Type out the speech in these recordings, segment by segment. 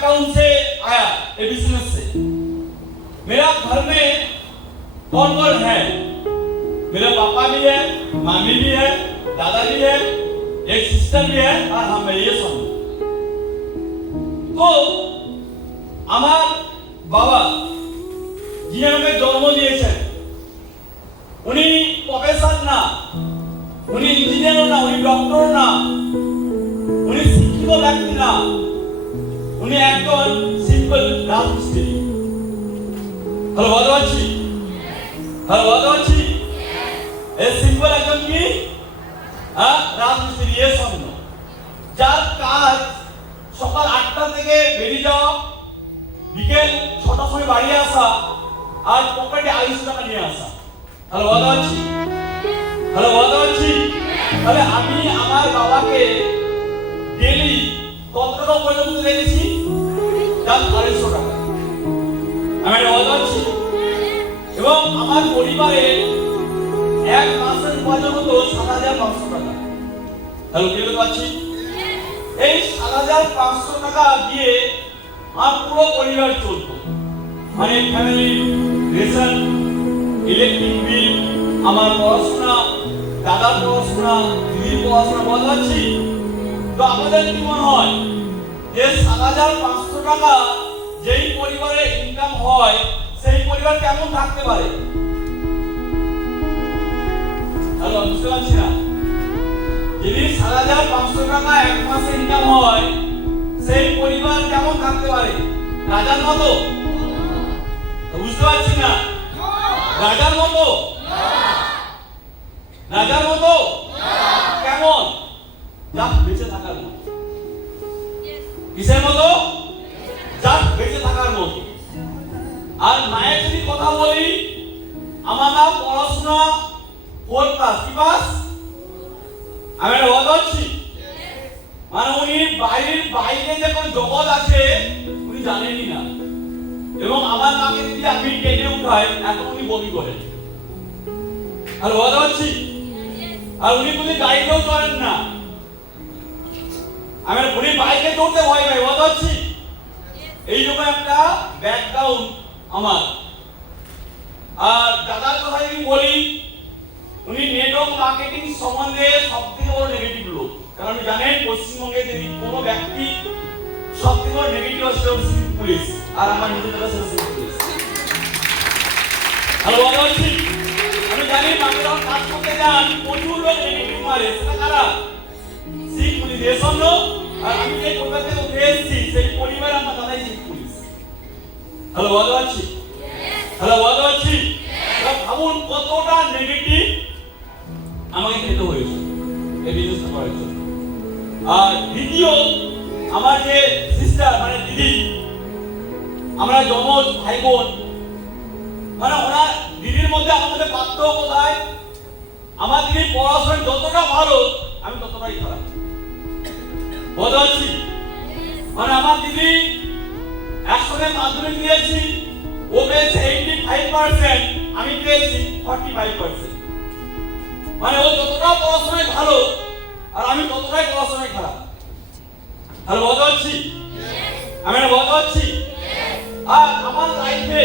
Background से आया ये बिजनेस से। मेरा घर में कौन कौन है? मेरे पापा भी है, मामी भी है, दादा भी है, एक सिस्टर भी है और हम ये सब। तो আমার বাবা যিনি আমাকে জন্ম দিয়েছেন উনি প্রফেসর না, উনি ইঞ্জিনিয়ার না, উনি ডক্টর না, উনি শিক্ষিত ব্যক্তি না, উনি একজন সিম্পল রাজমিস্ত্রি। হ্যালো বলতে পারছি? হ্যালো বলতে পারছি? এই সিম্পল একজন কি রাজমিস্ত্রি। এর সামনে যার কাজ সকাল 8টা থেকে বেরিয়ে যাওয়া, বিকেল 6টার সময় বাড়ি আসা আর পকেটে 250 টাকা নিয়ে আসা। হ্যালো বলতে পারছি? হ্যালো বলতে পারছি? তাহলে আমি আমার বাবাকে ডেইলি কত টাকা পর্যন্ত রেখেছি? 250 টাকা। আমি বলতে পারছি? এবং আমার পরিবারে এক মাসের উপার্জন হতো 7500 টাকা। হ্যালো কি বলতে পারছি? এই 7500 টাকা দিয়ে আমার পুরো পরিবার চলতো। মানে ফ্যামিলি রেশন, ইলেকট্রিক বিল, আমার পড়াশোনা, দাদার পড়াশোনা, দিদির পড়াশোনা। বলতে পারছি? তো আমাদের কি মনে হয় যে 7500 টাকা যেই পরিবারে ইনকাম হয় সেই পরিবার কেমন থাকতে পারে? হ্যালো বুঝতে পারছি না? যদি 7500 টাকা এক মাসে ইনকাম হয় সেই পরিবার কেমন থাকতে পারে? রাজার মতো? বুঝতে পারছি না? রাজার মতো? রাজার মতো? কেমন? যা বেঁচে থাকার মতো। কিসের মতো? যা বেঁচে থাকার মতো। আর মায়ের যদি কথা বলি, আমরা পড়াশোনা 4 ক্লাস কি পাস? আমি বলছি মানে উনি বাইরে যে কোন জগৎ আছে উনি জানেনই না। এবং আমার মাকে যদি আমি টেনে উঠাই এখন উনি বমি করেন। আর বলছি আর উনি কোনো গাড়িতেও চড়েন না। আমি উনি বাইকে চড়তে ভয় পাই। বলছি এইরকম একটা ব্যাকগ্রাউন্ড আমার। আর দাদার কথা যদি বলি, উনি নেটওয়ার্ক মার্কেটিং সম্বন্ধে সবথেকে বড় নেগেটিভ লোক। কারণ আপনি জানেন পশ্চিমবঙ্গে যদি কোনো ব্যক্তি সবথেকে বড় নেগেটিভ হচ্ছে সিভিক পুলিশ, আর আমার নিজের কাছে সিভিক পুলিশ। হ্যালো বলছি আমি জানি মাকে যখন কাজ করতে যান প্রচুর লোক নেগেটিভ মারে। সেটা কারা? Civic police. এর জন্য আর আমি যে পরিবার থেকে উঠে এসেছি সেই পরিবার আমার দাদাই সিভিক পুলিশ। হ্যালো বলছি? হ্যালো বলছি? ভাবুন কতটা নেগেটিভ আমাকে খেতে হয়েছে এই বিজনেস করার জন্য। আর দ্বিতীয় আমার যে সিস্টার মানে দিদি, আমরা যমজ ভাই বোন, মানে ওনার দিদির মধ্যে আমাদের পার্থক্য কোথায়? আমার দিদি পড়াশোনা যতটা ভালো আমি ততটাই খারাপ। বলতে পারছি? মানে আমার দিদি একসঙ্গে মাধ্যমিক দিয়েছি, ও পেয়েছে 85%, আমি পেয়েছি 45%। মানে ও যতটা পড়াশোনায় ভালো আর আমি ততটাই পড়াশোনায় খারাপ। আর বলতে পারছি? আমি বলতে পারছি? আর আমার লাইফে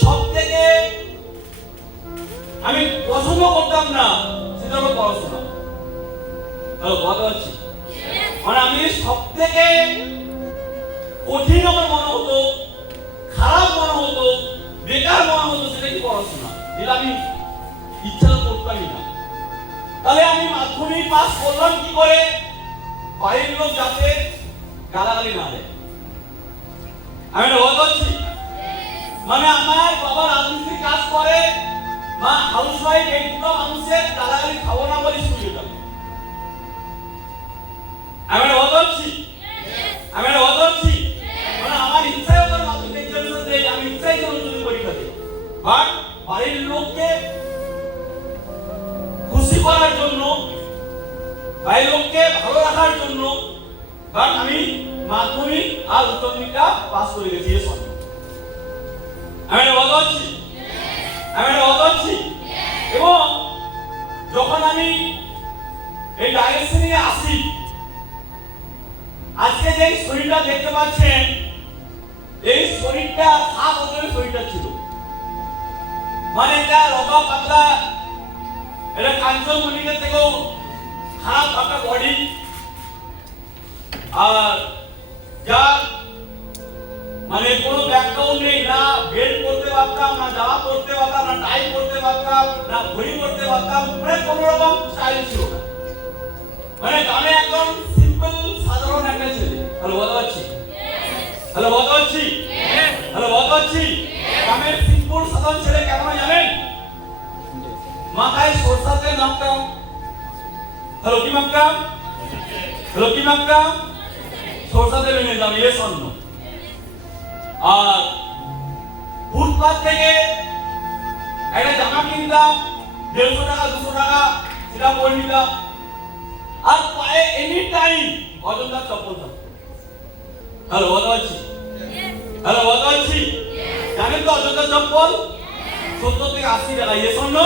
সব থেকে আমি পছন্দ করতাম না সেটা হলো পড়াশোনা। হ্যালো বলতে পারছি? মানে আমি সব থেকে কঠিন আমার মনে হতো, খারাপ মনে হতো, বেকার মনে হতো সেটা কি পড়াশোনা। যেটা আমি ইচ্ছা করতামই না। তাহলে আমি মাধ্যমিক পাস করলাম কি করে? বাড়ির লোক যাতে গালাগালি না দেয়। আমি বলছি মানে আমার বাবা রাজমিস্ত্রি কাজ করে, মা হাউস ওয়াইফ, এই দুটো মানুষের গালাগালি খাবো না বলে স্কুলে যাব। আমি বলছি আমি বলছি মানে আমার ইচ্ছাই ওদের মাধ্যমিক এক্সামিনেশন দেই, আমি ইচ্ছাই জন্য পরীক্ষা দিই। বাট বাড়ির লোককে খুশি করার জন্য, বাড়ির লোককে ভালো রাখার জন্য বাট আমি মাধ্যমিক আর উচ্চ মাধ্যমিকটা পাস করে গেছি। এসব আমি বলছি এবং যখন আমি এই ডাইরেকশনে আসি আজকে যে শরীরটা দেখতে পাচ্ছেন, এই শরীরটা 7 বছরের শরীরটা ছিল, মানে এটা রোগা পাতলা, এটা কাঞ্চনমণিকের থেকেও খারাপ একটা বডি। আর যার মানে কোনো ব্যাকগ্রাউন্ড নেই, না বেল্ট পরতে পারতাম, না জামা পরতে পারতাম, না টাই পরতে পারতাম, না ঘড়ি পরতে পারতাম, মানে কোনো রকম স্টাইল ছিল না, মানে গানে একদম সিম্পল সাধারণ একটা ছেলে। হ্যালো বলতে পারছি? হ্যালো বলতে পারছি? হ্যালো বলতে পারছি? গ্রামের সিম্পল সাধারণ ছেলে কেমন জানেন? মাথায় সরষার তেল মাখতাম। হ্যালো কি মাখতাম? হ্যালো কি মাখতাম? সরষার তেল এনে দাম ইয়ে স্বর্ণ। আর ফুটপাত থেকে একটা জামা কিনতাম 150 টাকা 200 টাকা, সেটা পরে নিতাম। আর পায়ে এনি টাইম অজন্তা চপ্পল থাকতো। হ্যালো বলতে পারছি? হ্যালো বলতে পারছি? জানেন তো অজন্তা চপ্পল 70 থেকে 80 টাকা ইয়ে স্বর্ণ,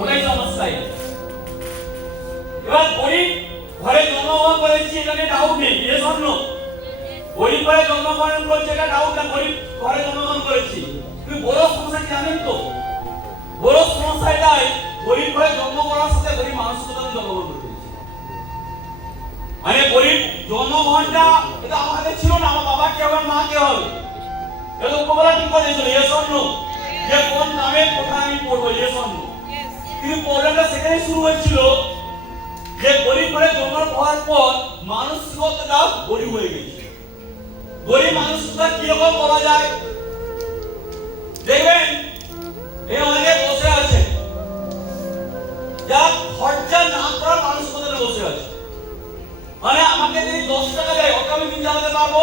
ওটাই তো আমার স্টাইল। এবার গরিব ঘরে জন্মগ্রহণ করেছি, এটা নিয়ে ডাউট নেই, ইয়ে স্বর্ণ। গরিব ঘরে জন্মগ্রহণ করছে, এটা ডাউট না, গরিব ঘরে জন্মগ্রহণ করেছি। কিন্তু বড় সমস্যা কি জানেন তো? বড় সমস্যা এটাই, গরিব ঘরে জন্ম করার সাথে গরিব মানুষের সাথে জন্মগ্রহণ করতে হয়েছে। মানে গরিব জন্মগ্রহণটা এটা আমার হাতে ছিল না, আমার বাবা কে হবে, মা কে হবে, এটা উপকলা ঠিক করে দিয়েছিল ইয়ে স্বর্ণ, যে কোন নামে কোথায় আমি পড়বো ইয়ে স্বর্ণ। কিন্তু প্রবলেমটা সেখানে শুরু হয়েছিল যে গরিব ঘরে জন্ম হওয়ার পর মানসিকতাটা গরিব হয়ে গেছে। গরিব মানুষটা কিরকম বলা যায় দেখবেন, এই অনেকে বসে আছে যারা খরচা না করার মানসিকতায় বসে আছে। মানে আমাকে যদি 10 টাকা দেয় ওটা আমি দিন চালাতে পারবো,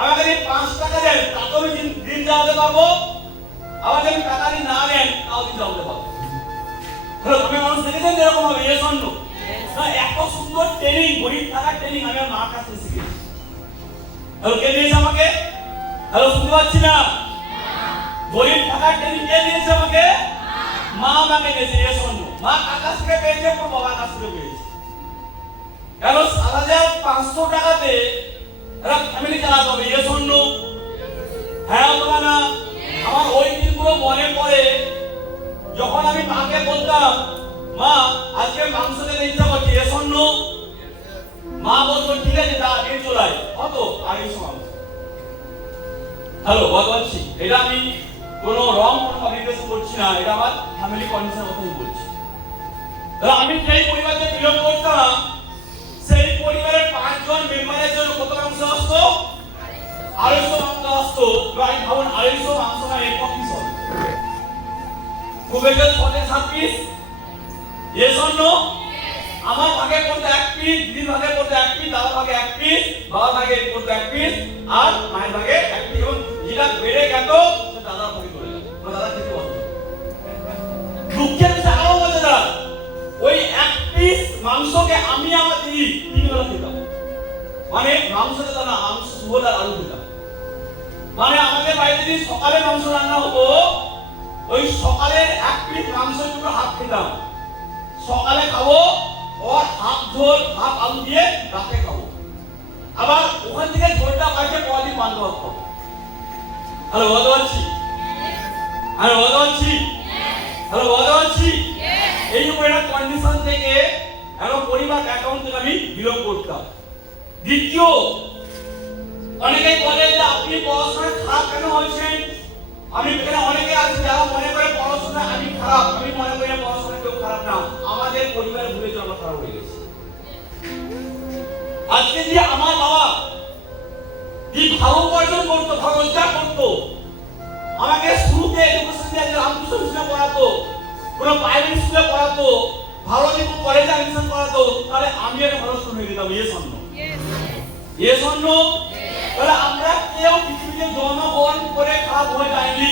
আমাকে যদি 5 টাকা দেন তাতেও আমি দিন চালাতে পারবো, আমাকে যদি টাকা যদি না দেন তাও দিন চালাতে পারবো। আমি মানুষ দেখেছেন এরকম হবে ইয়ে স্বর্ণ। এত সুন্দর ট্রেনিং, গরিব থাকার ট্রেনিং আমি আমার মার কাছে শিখেছি। হ্যালো কে দিয়েছে আমাকে? হ্যালো শুনতে পাচ্ছি না? গরিব থাকার ট্রেনিং কে দিয়েছে আমাকে? মা আমাকে দিয়েছে ইয়ে স্বর্ণ। মা কার কাছ থেকে পেয়েছে? ওর বাবার কাছ থেকে পেয়েছে। কেন 7500 টাকাতে একটা ফ্যামিলি চালাতে হবে ইয়ে স্বর্ণ। হ্যাঁ অথবা না? আমার ওই দিনগুলো মনে পড়ে যখন আমি মাকে বলতাম, মা আজকে মাংস খেতে ইচ্ছা করছে ইয়ে স্বর্ণ। মা বলতো ঠিক আছে তা নিয়ে চলে আয়, কত 250 মাংস। হ্যালো বলছি, এটা আমি কোনো রং কোনো পাবলিকেশন করছি না, এটা আমার ফ্যামিলি কন্ডিশনের কথাই বলছি। তাহলে আমি যেই পরিবারে বিলং করতাম, সেই পরিবারের 5 জন মেম্বারের জন্য কত মাংস আসতো? 250 মাংস আসতো। আমি ভাবুন 250 মাংস না এরকম পিস হবে, খুব বেশি 7 পিস ইয়ে স্বর্ণ। আমার ভাগে পড়তো 1 পিস, দিদির ভাগে পড়তো 1 পিস, দাদার ভাগে 1 পিস, বাবার ভাগে পড়তো 1 পিস, আর মায়ের ভাগে 1 পিস। এবং যেটা বেড়ে গেল সে দাদার ভাগে চলে গেল, দাদা খেতে বসতো। দুঃখের বিষয় আরো মজাদার, ওই 1 পিস মাংসকে আমি আমার দিদি 3 বেলা খেতাম। মানে মাংস খেতাম না, মাংস ঝোল আর আলু খেতাম। মানে আমাদের বাড়িতে যদি সকালে মাংস রান্না হতো, ওই সকালের 1 পিস মাংস দুটো হাফ খেতাম, সকালে খাবো, আর হাফ ঝোল হাফ আলু দিয়ে রাতে খাবো। আবার ওখান থেকে ঝোলটা পাইছে পরে পান্তা ভাত খাবো। হ্যালো বলতে পারছি? হ্যালো বলতে পারছি? হ্যালো বলতে পারছি? এই উপরে একটা কন্ডিশন থেকে এখন পরিবার ব্যাকগ্রাউন্ড থেকে আমি বিলং করতাম। দ্বিতীয়, অনেকেই বলে যে আপনি পড়াশোনা খারাপ কেন হয়েছেন। আমি এখানে অনেকে আছে যারা মনে করে পড়াশোনা আমি খারাপ, আমি মনে করি পড়াশোনা কেউ খারাপ না, আমাদের পরিবারে ভুলে যাওয়া আমরা খারাপ হয়ে গেছি। আজকে যে আমার বাবা এই ভালো উপার্জন করতো, ভালো রোজগার করতো, আমাকে শুরুতে এডুকেশন দিয়ে রামকৃষ্ণ মিশনে পড়াতো, কোনো প্রাইভেট স্কুলে পড়াতো, ভালো কোনো কলেজে অ্যাডমিশন করাতো, তাহলে আমি একটা ভালো স্টুডেন্ট হয়ে যেতাম ইয়ে স্বর্ণ। ইয়ে স্বর্ণ। তাহলে আমরা কেউ পৃথিবীতে জন্মগ্রহণ করে খারাপ হয়ে যায়নি,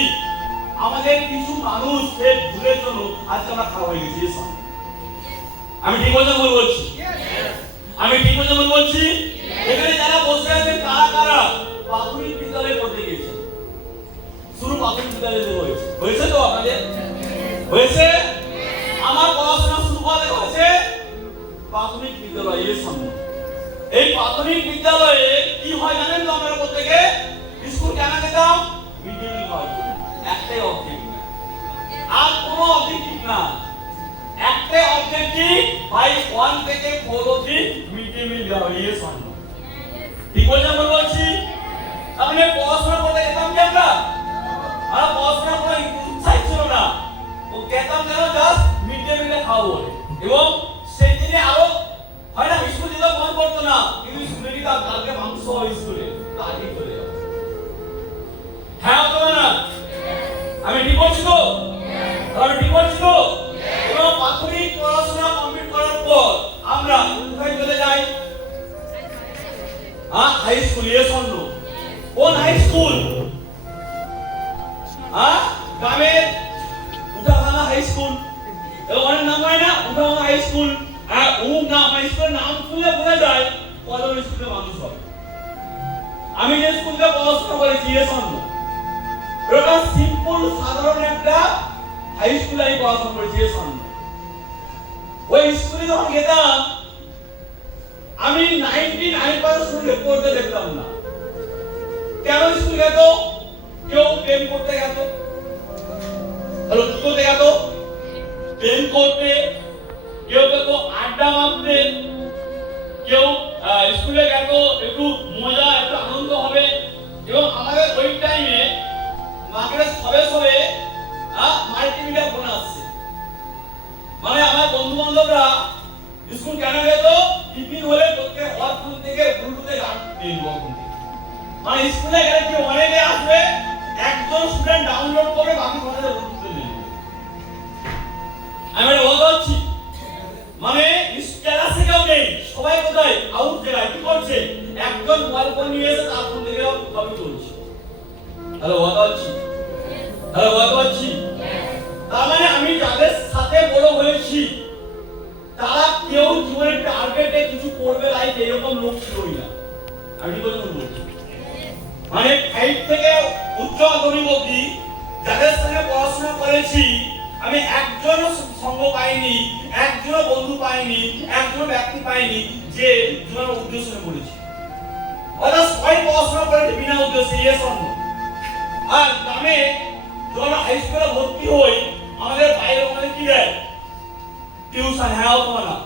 আমাদের কিছু মানুষ এই ভুলের জন্য আজকে আমরা খারাপ হয়ে গেছি ইয়ে স্বর্ণ। আমি ঠিক বলতে ভুল বলছি? আমি ঠিক বলতে ভুল বলছি? এখানে যারা বসে আছেন কারা কারা প্রাথমিক বিদ্যালয়ে পড়তে গিয়েছেন? শুরু প্রাথমিক বিদ্যালয়ে হয়েছে, হয়েছে তো আপনাদের? হয়েছে? আমার পড়াশোনা শুরু করা হয়েছে প্রাথমিক বিদ্যালয়ে এর সামনে। এই প্রাথমিক বিদ্যালয়ে কি হয় জানেন তো আপনারা প্রত্যেকে? স্কুল কেন যেতাম? মিড ডে মিল হয়, একটাই অবজেক্ট, আর কোনো অবজেক্টিভ না, একটাই অবজেক্টিভ, ভাই 1 থেকে 4 অবধি মিড ডে মিল দেওয়া হয়। Yes or no? ঠিক বলছি? আপনি পড়াশোনা করতে যেতাম কি আমরা? আর পড়াশোনা করার ইচ্ছা ছিল না, ও যেতাম যেন জাস্ট মিড ডে মিলে খাবো বলে। এবং সেই দিনে আরো হয় না, স্কুল যেতে মন করতো না, কিন্তু স্কুলে দিতাম কালকে মাংস হবে স্কুলে, আজকে চলে যাবো। হ্যাঁ অথবা না? আমি ঠিক বলছি তো? আমি ঠিক বলছি তো? এবং প্রাথমিক পড়াশোনা কমপ্লিট করার পর আমরা কোথায় চলে যাই? High school. Yes or no? কোন হাই স্কুল? গ্রামের উঠাভাঙা হাই স্কুল, অনেক নাম হয় না, উঠাভাঙা হাই স্কুল। অমুক নাম হাই স্কুলের নাম শুনলে বোঝা যায় কত স্কুলে মানুষ হয়। আমি যে স্কুলে পড়াশোনা করেছি, ইয়েস অর নো? এটা সিম্পল সাধারণ একটা হাই স্কুলে আমি পড়াশোনা করেছি, ইয়েস অর নো? ওই স্কুলে যখন যেতাম আমি 99% স্টুডেন্ট পড়তে দেখতাম না। কেন স্কুল যেত? কেউ প্রেম করতে যেত। হ্যালো, কি করতে যেত? প্রেম করতে। কেউ যেত আড্ডা মারতে। কেউ স্কুলে যেত একটু মজা, একটু আনন্দ হবে। এবং আমাদের ওই টাইমে মার্কেটে সবে মাল্টিমিডিয়া ফোন আসছে। মানে আমার বন্ধু বান্ধবরা স্কুল কেন যেত? টিফিন হলে তোকে ওর ফোন থেকে ব্লুটুথে গান দিয়ে দেবো। মানে স্কুলে গেলে কি অনেকে আসবে, একজন স্টুডেন্ট ডাউনলোড করে বাকি ফোনে ব্লুটুথে দিয়ে দেবে। আমি এটা বলছি, মানে ক্লাসে কেউ নেই, সবাই কোথায়? আউট জায়গায়। কি করছে? একজন মোবাইল ফোন নিয়ে এসে তার ফোন থেকে কপি করছে। হ্যালো, বলছি? হ্যালো, বলছি? তার মানে আমি যাদের সাথে বড় হয়েছি তারা কেউ জীবনের টার্গেটে কিছু করবে লাইফ, এরকম লোক ছিলই না। আমি বলছি মানে 5 থেকে উচ্চ মাধ্যমিক অবধি যাদের সঙ্গে পড়াশোনা করেছি আমি একজনও সঙ্গ পাইনি, একজনও বন্ধু পাইনি, একজনও ব্যক্তি পাইনি যে জীবনের উদ্দেশ্যে পড়েছি। অর্থাৎ সবাই পড়াশোনা করেছে বিনা উদ্দেশ্যে। Yes or no? আর গ্রামে যখন হাই স্কুলে ভর্তি হই আমাদের বাইরে ওখানে কি দেয়? টিউশন। হ্যাঁ অথবা না?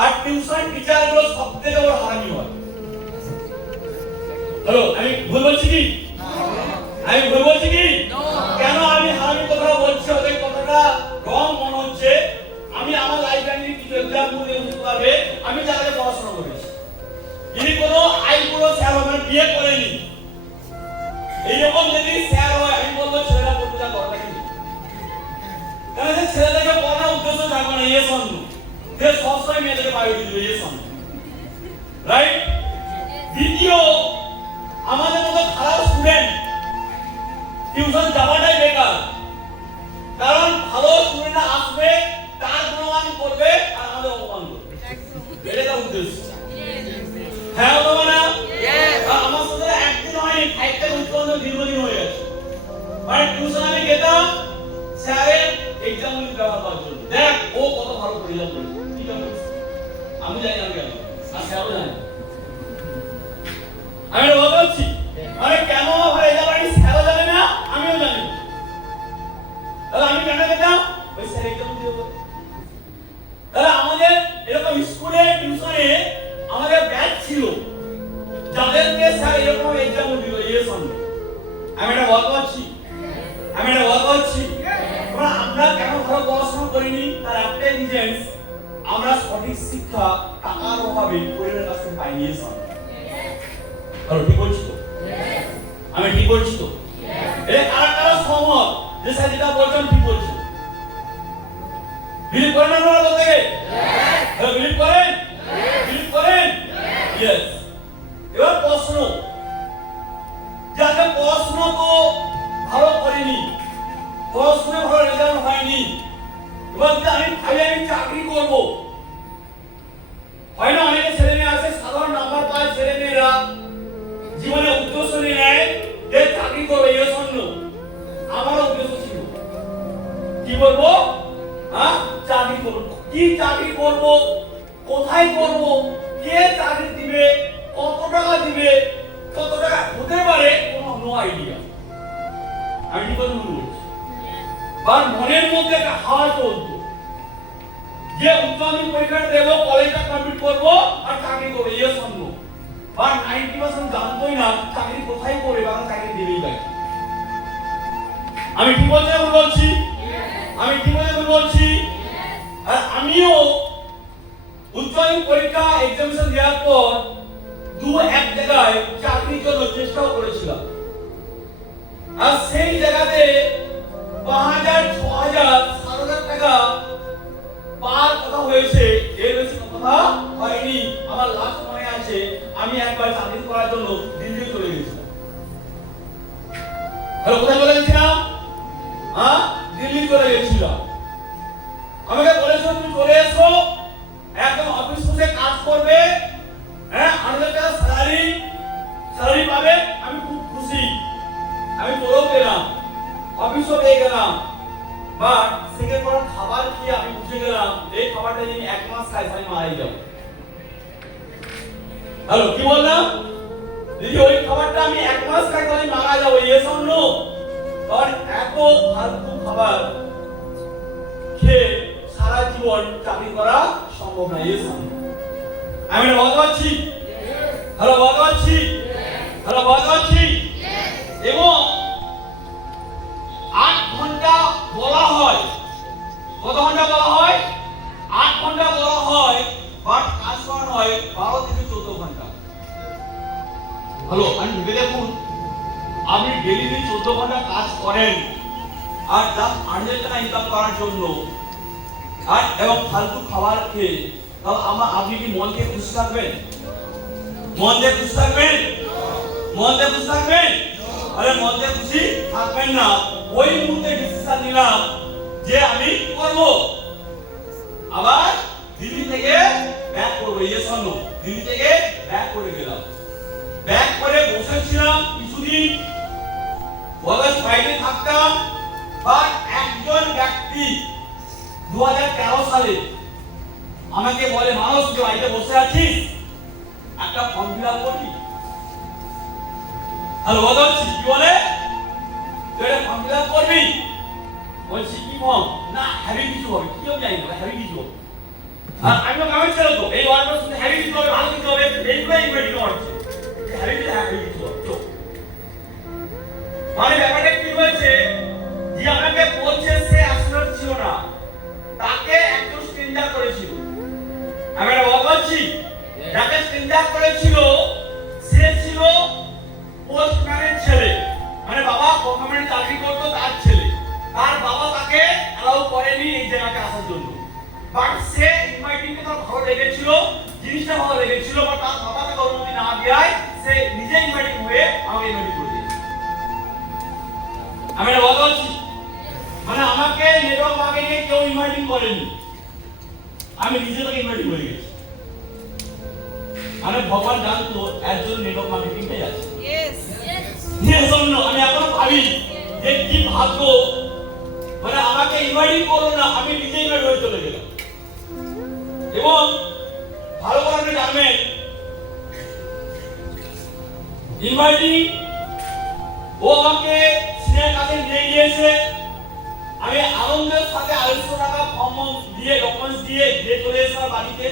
আর টিউশন টিচার গুলো সব থেকে বড় হারামি হয়। হ্যালো, আমি ভুল বলছি কি? আমি ভুল বলছি কি? কেন আমি হারামি কথা বলছি? ওদের কথাটা রং মনে হচ্ছে। আমি আমার লাইফে কিছু এক্সাম্পল দিতে পারবে। আমি যাদের পড়াশোনা করেছি, যিনি কোনো আইপুরো স্যার হবেন, বিয়ে করেনি, এইরকম যদি স্যার হয় আমি বলবো ছেলেরা পড়তে যা দরকার নেই। কারণ সে ছেলেদেরকে পড়ানোর উদ্দেশ্য থাকবে না। Yes or no? যে সবসময় মেয়েদেরকে প্রায়োরিটি দিবে। Yes or no? রাইট? দ্বিতীয়, আমাদের মতো খারাপ স্টুডেন্ট টিউশন যাওয়াটাই বেকার। কারণ ভালো স্টুডেন্টরা আসবে, তার গুণগান করবে আর আমাদের অপমান করবে। এটা তার উদ্দেশ্য। হ্যাঁ অথবা না? আমার সাথে একদিন হয়নি, 5 থেকে উচ্চ মাধ্যমিক দীর্ঘদিন হয়ে গেছে। মানে টিউশন আমি যেতাম স্যারের এক্সাম দেওয়ার জন্য। দেখ ও কত ভালো রেজাল্ট করেছে, ঠিক আছে? আমি জানি না কেন, আর স্যারও জানে। আমি বলছি মানে কেন ভাই এটা বাড়ি স্যারও জানে না, আমিও জানি না। তাহলে আমি কেন যেতাম? ওই স্যার এক্সাম দিয়ে দেবো। তাহলে আমাদের এরকম স্কুলে টিউশনে আমাদের ব্যাচ ছিল যাদেরকে স্যার এরকম এক্সাম দিল। Yes or no? আমি এটা বলছি, আমি এটা বলছি। আমরা কেন ভালো পড়াশোনা করিনি? তার একটাই রিজন, আমরা সঠিক শিক্ষা টাকার অভাবে পরিবারের কাছ থেকে পাইনি। Yes or no? হ্যালো, ঠিক বলছি তো? আমি ঠিক বলছি তো? এই কারা সহমত যে স্যার যেটা বলছেন ঠিক বলছেন? বিলিভ করেন আপনারা বলতে গেলে? হ্যাঁ, বিলিভ করেন? বিলিভ করেন? ইয়েস। এবার প্রশ্ন, যাকে পড়াশোনা তো ভালো করেনি, পড়াশোনা ভালো রেজাল্ট হয়নি, এবার আমি ভাই আমি চাকরি করব, হয় না? অনেকে ছেলে মেয়ে আছে সাধারণ নাম্বার পায়, ছেলে মেয়েরা জীবনে উদ্দেশ্য নিয়ে নেয় যে চাকরি করবে। Yes or no? আমারও উদ্দেশ্য ছিল, কি বলবো? চাকরি করব। কি চাকরি করব, কোথায় করব, কে চাকরি দিবে, আর মনের মধ্যে একটা হাওয়া চলতো যে উচ্চ মাধ্যমিক পরীক্ষা দেবো, কলেজটা কমপ্লিট করবো আর চাকরি করবো, এই স্বপ্ন। আর 90% জানতোই না চাকরি কোথায় করবে বা চাকরি দেবেই পাই। আমি ঠিক বলছি না ভুল বলছি? আমি ঠিক বলছি ভুল বলছি? আর আমিও উচ্চ মাধ্যমিক পরীক্ষা এক্সামিনেশন দেওয়ার পর এক জায়গায় চাকরির জন্য চেষ্টাও করেছিলাম। আর সেই জায়গাতে 5000, 6000, 7000 টাকা পার কথা হয়েছে, এর বেশি কথা হয়নি। আমার লাস্ট মনে আছে, আমি একবার চাকরি করার জন্য দিল্লি চলে গেছিলাম। হ্যালো, কোথায় চলে গেছিলাম? হ্যাঁ, দিল্লি চলে গেছিলাম। আমাকে বলেছিল তুমি চলে এসো, একদম অফিস বসে কাজ করবে, হ্যাঁ 8000 টাকা স্যালারি পাবে। আমি খুব খুশি। আমি চলেও গেলাম, অফিসও পেয়ে গেলাম। বাট সেকেন্ড পর খাবার খেয়ে আমি বুঝে গেলাম এই খাবারটা যদি 1 মাস খাই আমি মারাই যাব। হ্যালো, কি বললাম? যদি ওই খাবারটা আমি 1 মাস খাই তাহলে মারা যাব। Yes or no? কারণ এত ফালতু খাবার খেয়ে সারা জীবন চাকরি করা সম্ভব না। Yes or no? আমি বলতে পারছি? হ্যালো, বলতে পারছি? হ্যালো, বলতে পারছি? এবং 8 ঘন্টা বলা হয়। কত ঘন্টা বলা হয়? 8 ঘন্টা বলা হয়, বাট কাজ করানো হয় 12 থেকে 14 ঘন্টা। হ্যালো, আমি ভেবে দেখুন, আপনি ডেইলি 14 ঘন্টা কাজ করেন আর জাস্ট 8000 টাকা ইনকাম করার জন্য, আর এবং ফালতু খাবার খেয়ে, তাহলে আপনি কি মন দিয়ে খুশি থাকবেন? মন দিয়ে খুশি থাকবেন? মন দিয়ে খুশি থাকবেন? আরে মন দিয়ে খুশি থাকবেন না। ওই মুহূর্তে ডিসিশন নিলাম যে আমি করব, আবার দিল্লি থেকে ব্যাক করব। Yes or no? দিল্লি থেকে ব্যাক করে গেলাম। ব্যাক করে বসেছিলাম কিছুদিন, কলেজ বাইরে থাকতাম। বাট একজন ব্যক্তি 2013 সালে আমাকে বলে, মানুষ তুই বাড়িতে বসে আছিস, একটা ফর্ম ফিল আপ করবি? হ্যালো, বলছি কি বলে? তুই একটা ফর্ম ফিল আপ করবি? বলছি কি ফর্ম? না, হ্যাভি কিছু হবে। কি হবে জানি না, হ্যাভি কিছু হবে। আর আমি কমেন্ট ছিল তো এই ওয়ার্ডটা শুনে হ্যাভি কিছু হবে, ভালো কিছু হবে, এইগুলোই ইনভাইট করছে। হ্যাভি কিছু হবে তো মানে ব্যাপারটা কি হয়েছে, যে আমাকে বলছে সে অ্যাসিস্ট্যান্ট ছিল না, তাকে একজন স্ট্রেঞ্জার করেছিল। আমি এটা বলছি, যাকে স্ট্রেঞ্জার করেছিল সে ছিল পোস্টম্যানের ছেলে, মানে বাবা গভর্নমেন্ট চাকরি করতো তার ছেলে। তার বাবা তাকে অ্যালাউ করেনি এই জায়গাতে আসার জন্য। বাট সে ইনভাইটিংকে তার ভালো লেগেছিল, জিনিসটা ভালো লেগেছিল, বাট তার বাবা তাকে অনুমতি না দেওয়ায় সে নিজে ইনভাইটিং হয়ে আমাকে ইনভাইট করে দিয়েছে। আমি এটা বলছি, মানে আমাকে নেটওয়ার্ক মার্কেটিং কেউ ইনভাইটিং করেনি, আমি নিজে থেকে ইনভাইটিং হয়ে গেছি। মানে ভগবান জানতো এর জন্য নেটওয়ার্ক মার্কেটিংটাই আছে। Yes or no? আমি এখনো ভাবি যে কি ভাগ্য, মানে আমাকে ইনভাইটিং করলো না, আমি নিজে ইনভাইট হয়ে চলে গেলাম। এবং ভালো করে আপনি জানবেন, ইনভাইটিং ও আমাকে সিনিয়র কাছে নিয়ে গিয়েছে। আমি আনন্দের সাথে 250 টাকা ফর্ম দিয়ে ডকুমেন্টস দিয়ে চলে এসেছিলাম বাড়িতে।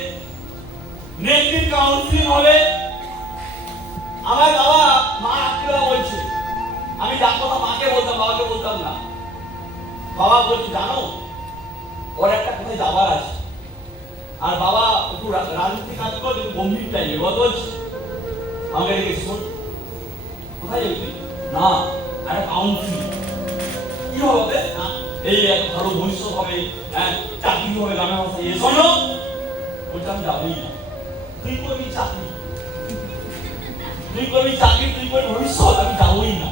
নেক্সট দিন কাউন্সিলিং হবে। আমার বাবা মা রাত্রিবেলা বলছে, আমি যার কথা মাকে বলতাম, বাবাকে বলতাম না। বাবা বলছে জানো ওর একটা কোথায় যাবার আছে, আর বাবা একটু রাজনীতি কাজ করে, একটু গম্ভীর টাইপের। বলছি আমাকে রেখে শোন, কোথায় যাবি? না, একটা কাউন্সিলিং। কি হবে? না, এই এক ভালো ভবিষ্যৎ হবে, চাকরি হবে, গ্রামের ভাষায়। এ শোনো, বলছে আমি যাবোই না। তুই করবি চাকরি, তুই করবি চাকরি, তুই করবি ভবিষ্যৎ, আমি যাবোই না।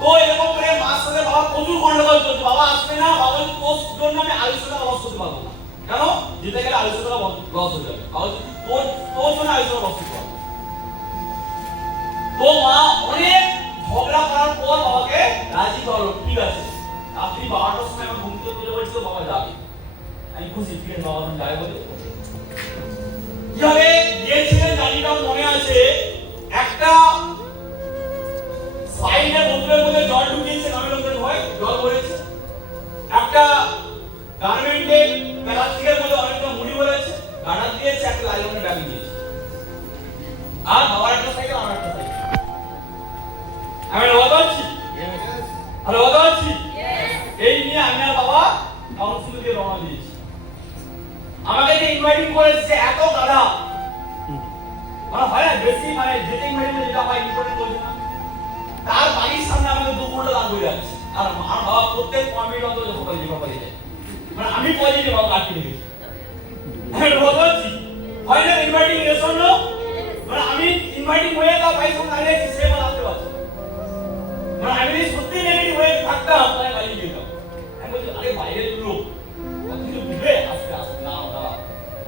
তো এরকম করে মার সাথে বাবা প্রচুর গন্ডগোল চলছে। বাবা আসবে না, বাবা পোস্ট জন্য আমি 250 টাকা লস করতে পারবো না। কেন? যেতে গেলে 250 টাকা লস হয়ে যাবে। তোর জন্য 250 টাকা লস করতে পারবো। তো মা অনেক ঝগড়া করার পর বাবাকে রাজি করলো, ঠিক আছে আপনি 12টার সময় আমার ঘুম থেকে তুলে বলছিল বাবা যাবে। আমি খুশি, ঠিক আছে বাবা যাবে বলে কিভাবে দিয়েছিলেন জানিটা মনে আছে। একটা সাইডে বোতলের মধ্যে জল ঢুকিয়েছে, গ্রামের লোকের ভয় জল ভরেছে। দিকে রওনা দিয়েছি। আমাকে যে ইনভাইটিং করেছে এত গাধা, মানে হয় না বেশি, মানে যেতে ইনভাইটিং যেটা হয় ইম্পর্টেন্ট বলছে না, তার বাড়ির সামনে আমাকে 2 ঘন্টা দাঁড় করে যাচ্ছে। আর আমার বাবা প্রত্যেক 5 মিনিট অন্তর যখন পালিয়ে যায়, মানে আমি পজিটিভ বাবা আটকে রেখেছি। হ্যাঁ বলছি হয় না ইনভাইটিং রেশন নো, মানে আমি ইনভাইটিং হয়ে তাও ভাই সঙ্গে দাঁড়িয়ে আছি, সে বলা আসতে পারছে, মানে আমি যদি সত্যি নেগেটিভ হয়ে থাকতাম তাহলে পালিয়ে যেতাম। আমি বলছি আরে বাইরের লোক কিছু দিবে আস্তে আস্তে না না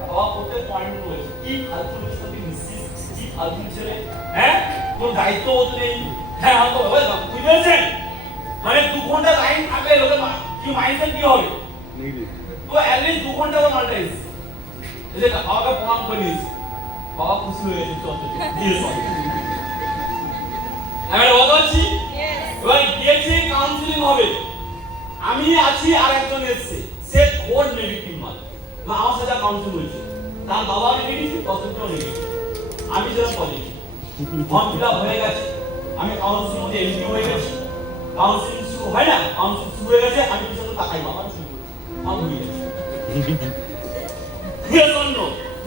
বাবা প্রত্যেক পয়েন্ট রয়েছে। কি ফালতু সাথে মিসিস, কি ফালতু ছেলে, হ্যাঁ কোন দায়িত্ব বোধ নেই। হ্যাঁ আমি তো বললাম বুঝেছেন, মানে 2 ঘন্টা লাইন থাকলে লোকে কি মাইন্ডসেট কি হবে, তো অ্যাটলিস্ট 2 ঘন্টা তো মাল্টাইজ এই যে বাবাকে প্রণাম করে নিয়েছি, বাবা খুশি হয়ে গেছে। চল আমি বলছি এবার গিয়েছি কাউন্সিলিং হবে, আমি আছি আর একজন এসছে, সে ঘোর নেগেটিভ মাল, আমার সাথে কাউন্সিল হয়েছে, তার বাবা নেগেটিভ, কতটাও নেগেটিভ, আমি যেরকম পজিটিভ। ফর্ম ফিল আপ হয়ে গেছে, আমি কাউন্সিলিং মধ্যে এমপি হয়ে গেছি, কাউন্সিলিং শুরু হয় না, কাউন্সিলিং শুরু হয়ে গেছে, আমি পিছনে তাকাই বাবা শুরু করেছি, আমি হয়ে গেছি।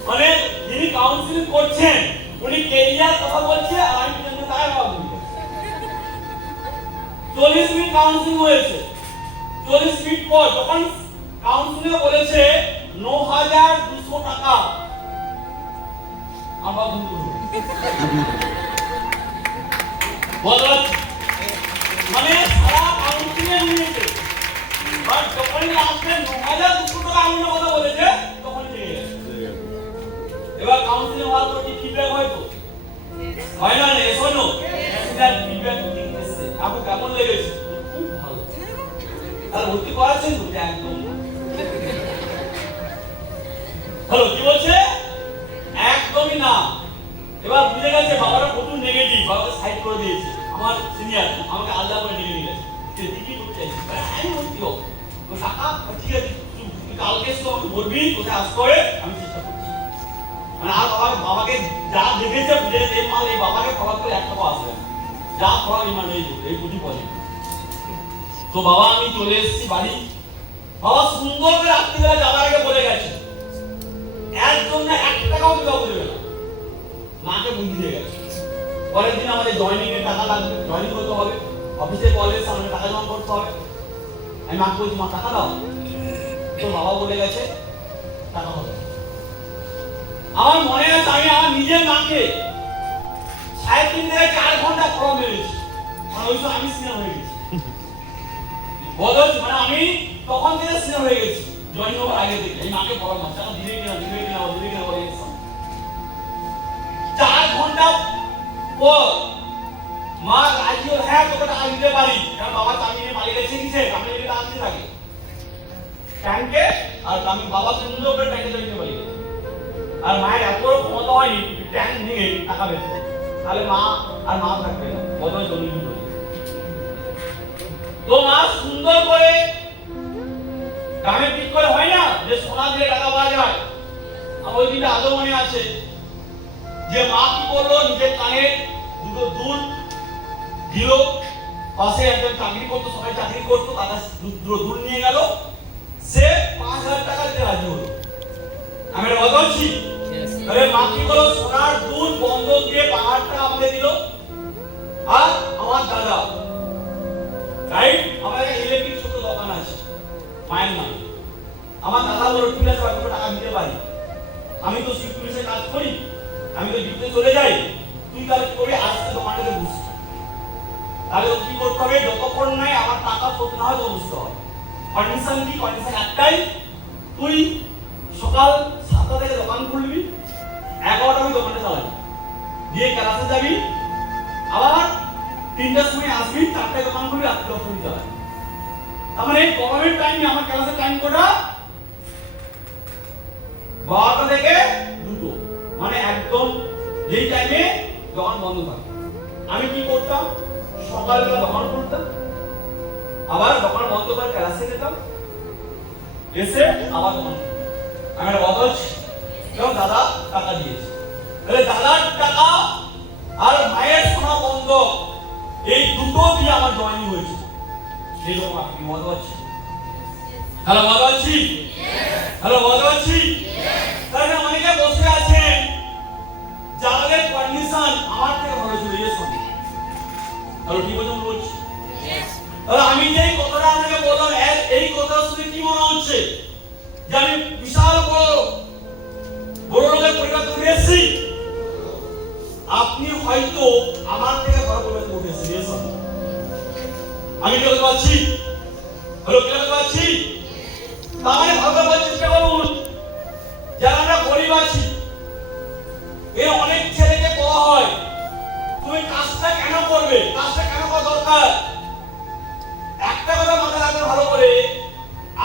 মানে যিনি কাউন্সিলিং করছেন উনি কেরিয়ার কথা বলছে আর আমি পিছনে তাকাই বাবা হয়ে গেছি। 40 মিনিট কাউন্সিলিং হয়েছে, 40 মিনিট পর যখন কাউন্সিলিং বলেছে 9200 টাকা, আমার বন্ধু বলো মানে সারা কাউন্সিলিং নিয়েছে, বাট যখন লাস্টে 9200 টাকা আমার কথা বলেছে তখন ঠিক আছে। এবার কাউন্সিলিং হওয়ার পর কি ফিডব্যাক হয় তো হয় না, শোনো সেটা ফিডব্যাক দিতেছে, আপু কেমন লেগেছে, খুব ভালো, আর ভর্তি করাছেন তো একদম হ্যালো কি বলছে একদমই না। এবার বুঝে গেছে বাবারা প্রচুর নেগেটিভ, বাবাকে সাইড করে দিয়েছে, আমার সিনিয়র আমাকে আলাদা করে ডেকে নিয়ে গেছে, কি করতে চাইছি আমি ভর্তি হোক তো টাকা ঠিক আছে, তুই কালকে এসে আমাকে বলবি কোথায় আসতে হবে, আমি চেষ্টা করছি। মানে আর বাবাকে যা দেখেছে বুঝে গেছে এই মাল এই বাবাকে খবর করে 1 টাকা আসবে যা খবর এই মানে এই বুঝি বলে। তো বাবা আমি চলে এসেছি বাড়ি, বাবা সুন্দর করে রাত্রিবেলা যাবার আগে বলে গেছে এর জন্য 1 টাকাও দিতে হবে না, মাকে বুঝিয়ে দিয়ে গেছে। পরের দিন আমাদের জয়েনিং এর টাকা লাগবে, জয়েনিং করতে হবে, অফিসে কলেজ আমাদের টাকা জমা করতে হবে। আমি মাকে বলছি মা টাকা দাও, তো বাবা বলে গেছে টাকা হবে। আমার মনে আছে আমি আমার নিজের মাকে 3.5 থেকে 4 ঘন্টা ফর্ম মেরেছি, মানে ওই সময় আমি সিনিয়র হয়ে গেছি বদল, মানে আমি তখন থেকে সিনিয়র হয়ে গেছি জয়েনিং হওয়ার আগে থেকে। এই মাকে পরামর্শ টাকা দিবে কিনা বলে 4 ঘন্টা পর মা রাজি হল, হ্যাঁ তোকে টাকা দিতে পারি, কারণ বাবা চাবি নিয়ে বাড়ি গেছে কিসে আমি এটা আনতে থাকি ট্যাঙ্কে, আর আমি বাবা সুন্দর করে ট্যাঙ্কে দিতে পারি। আর মায়ের এত বড় ক্ষমতা হয়নি ট্যাঙ্ক নিয়ে টাকা বের করে, তাহলে মা আর মা থাকবে না, বদল জমি দিবে। তো মা সুন্দর করে গ্রামে ঠিক করে হয় না যে সোনা দিয়ে টাকা পাওয়া যায়, আমার ওই দিনটা আদৌ মনে আছে যে মা কি করলো, নিজের কানে 2টো দুল দিল, পাশে একজন চাকরি করতো, সবাই চাকরি করতো, তারা 2টো দুল নিয়ে গেল, সে 5000 টাকা দিতে রাজি হলো। আমি বলছি আরে মা কি করলো, সোনার দুল বন্ধক দিয়ে 5000 টাকা আমাকে দিল। আর আমার দাদা রাইট, আমার ইলেকট্রিক ছোট দোকান আছে মায়ের নামে, আমার দাদা বলল ঠিক আছে আমি টাকা দিতে পারি, আমি তো সিভিল পুলিশে কাজ করি, আমি তো ডিউটিতে চলে যাই, তুই তাহলে কি করবি আজকে দোকানটাতে বসি, তাহলে কি করতে হবে যতক্ষণ নাই আমার টাকা শোধ না হয় তো বুঝতে হবে। কন্ডিশন কি, কন্ডিশন একটাই, তুই সকাল 7টা থেকে দোকান খুলবি, 11টা আমি দোকানটা চালাবি, দিয়ে ক্লাসে যাবি, আবার 3টার সময় আসবি, 4টায় দোকান খুলবি, রাত 10টা অবধি চালাবি। তার মানে গভর্নমেন্ট টাইমে আমার ক্লাসের টাইম কোটা 12টা থেকে 2টো, মানে একদম যেই টাইমে দোকান বন্ধ থাকে। আমি কি করতাম, সকালবেলা দোকান খুলতাম, আবার দোকান বন্ধ করে ক্লাসে যেতাম, এসে আবার দোকান আমি বদল দাদা টাকা দিয়েছি, তাহলে দাদার টাকা আর মায়ের সোনা বন্ধ এই দুটো দিয়ে আমার জয়েনিং হয়েছে। সেই রকম আপনি মনে হচ্ছে হ্যালো ভালো আছি, হ্যালো ভালো আছি। তাহলে অনেকে বসে আছেন যাদের কন্ডিশন আমার থেকে ভালো ছিল, হ্যালো কি বলছি? তাহলে আমি যে কথাটা আপনাকে বললাম, এই কথা শুনে কি মনে হচ্ছে যে আমি বিশাল বড় লোকের পরিবার থেকে এসেছি? আপনি হয়তো আমার থেকে বড় পরিবার থেকে এসেছেন। আমি কি বলতে পারছি? হ্যালো কি বলতে পারছি? তাহলে ভালো চেষ্টা করুন, যারা আমরা গরিব আছি, এর অনেক ছেলেকে বলা হয় তুমি কাজটা কেন করবে, কাজটা কেন করা দরকার। একটা কথা মাথায় রাখবেন ভালো করে,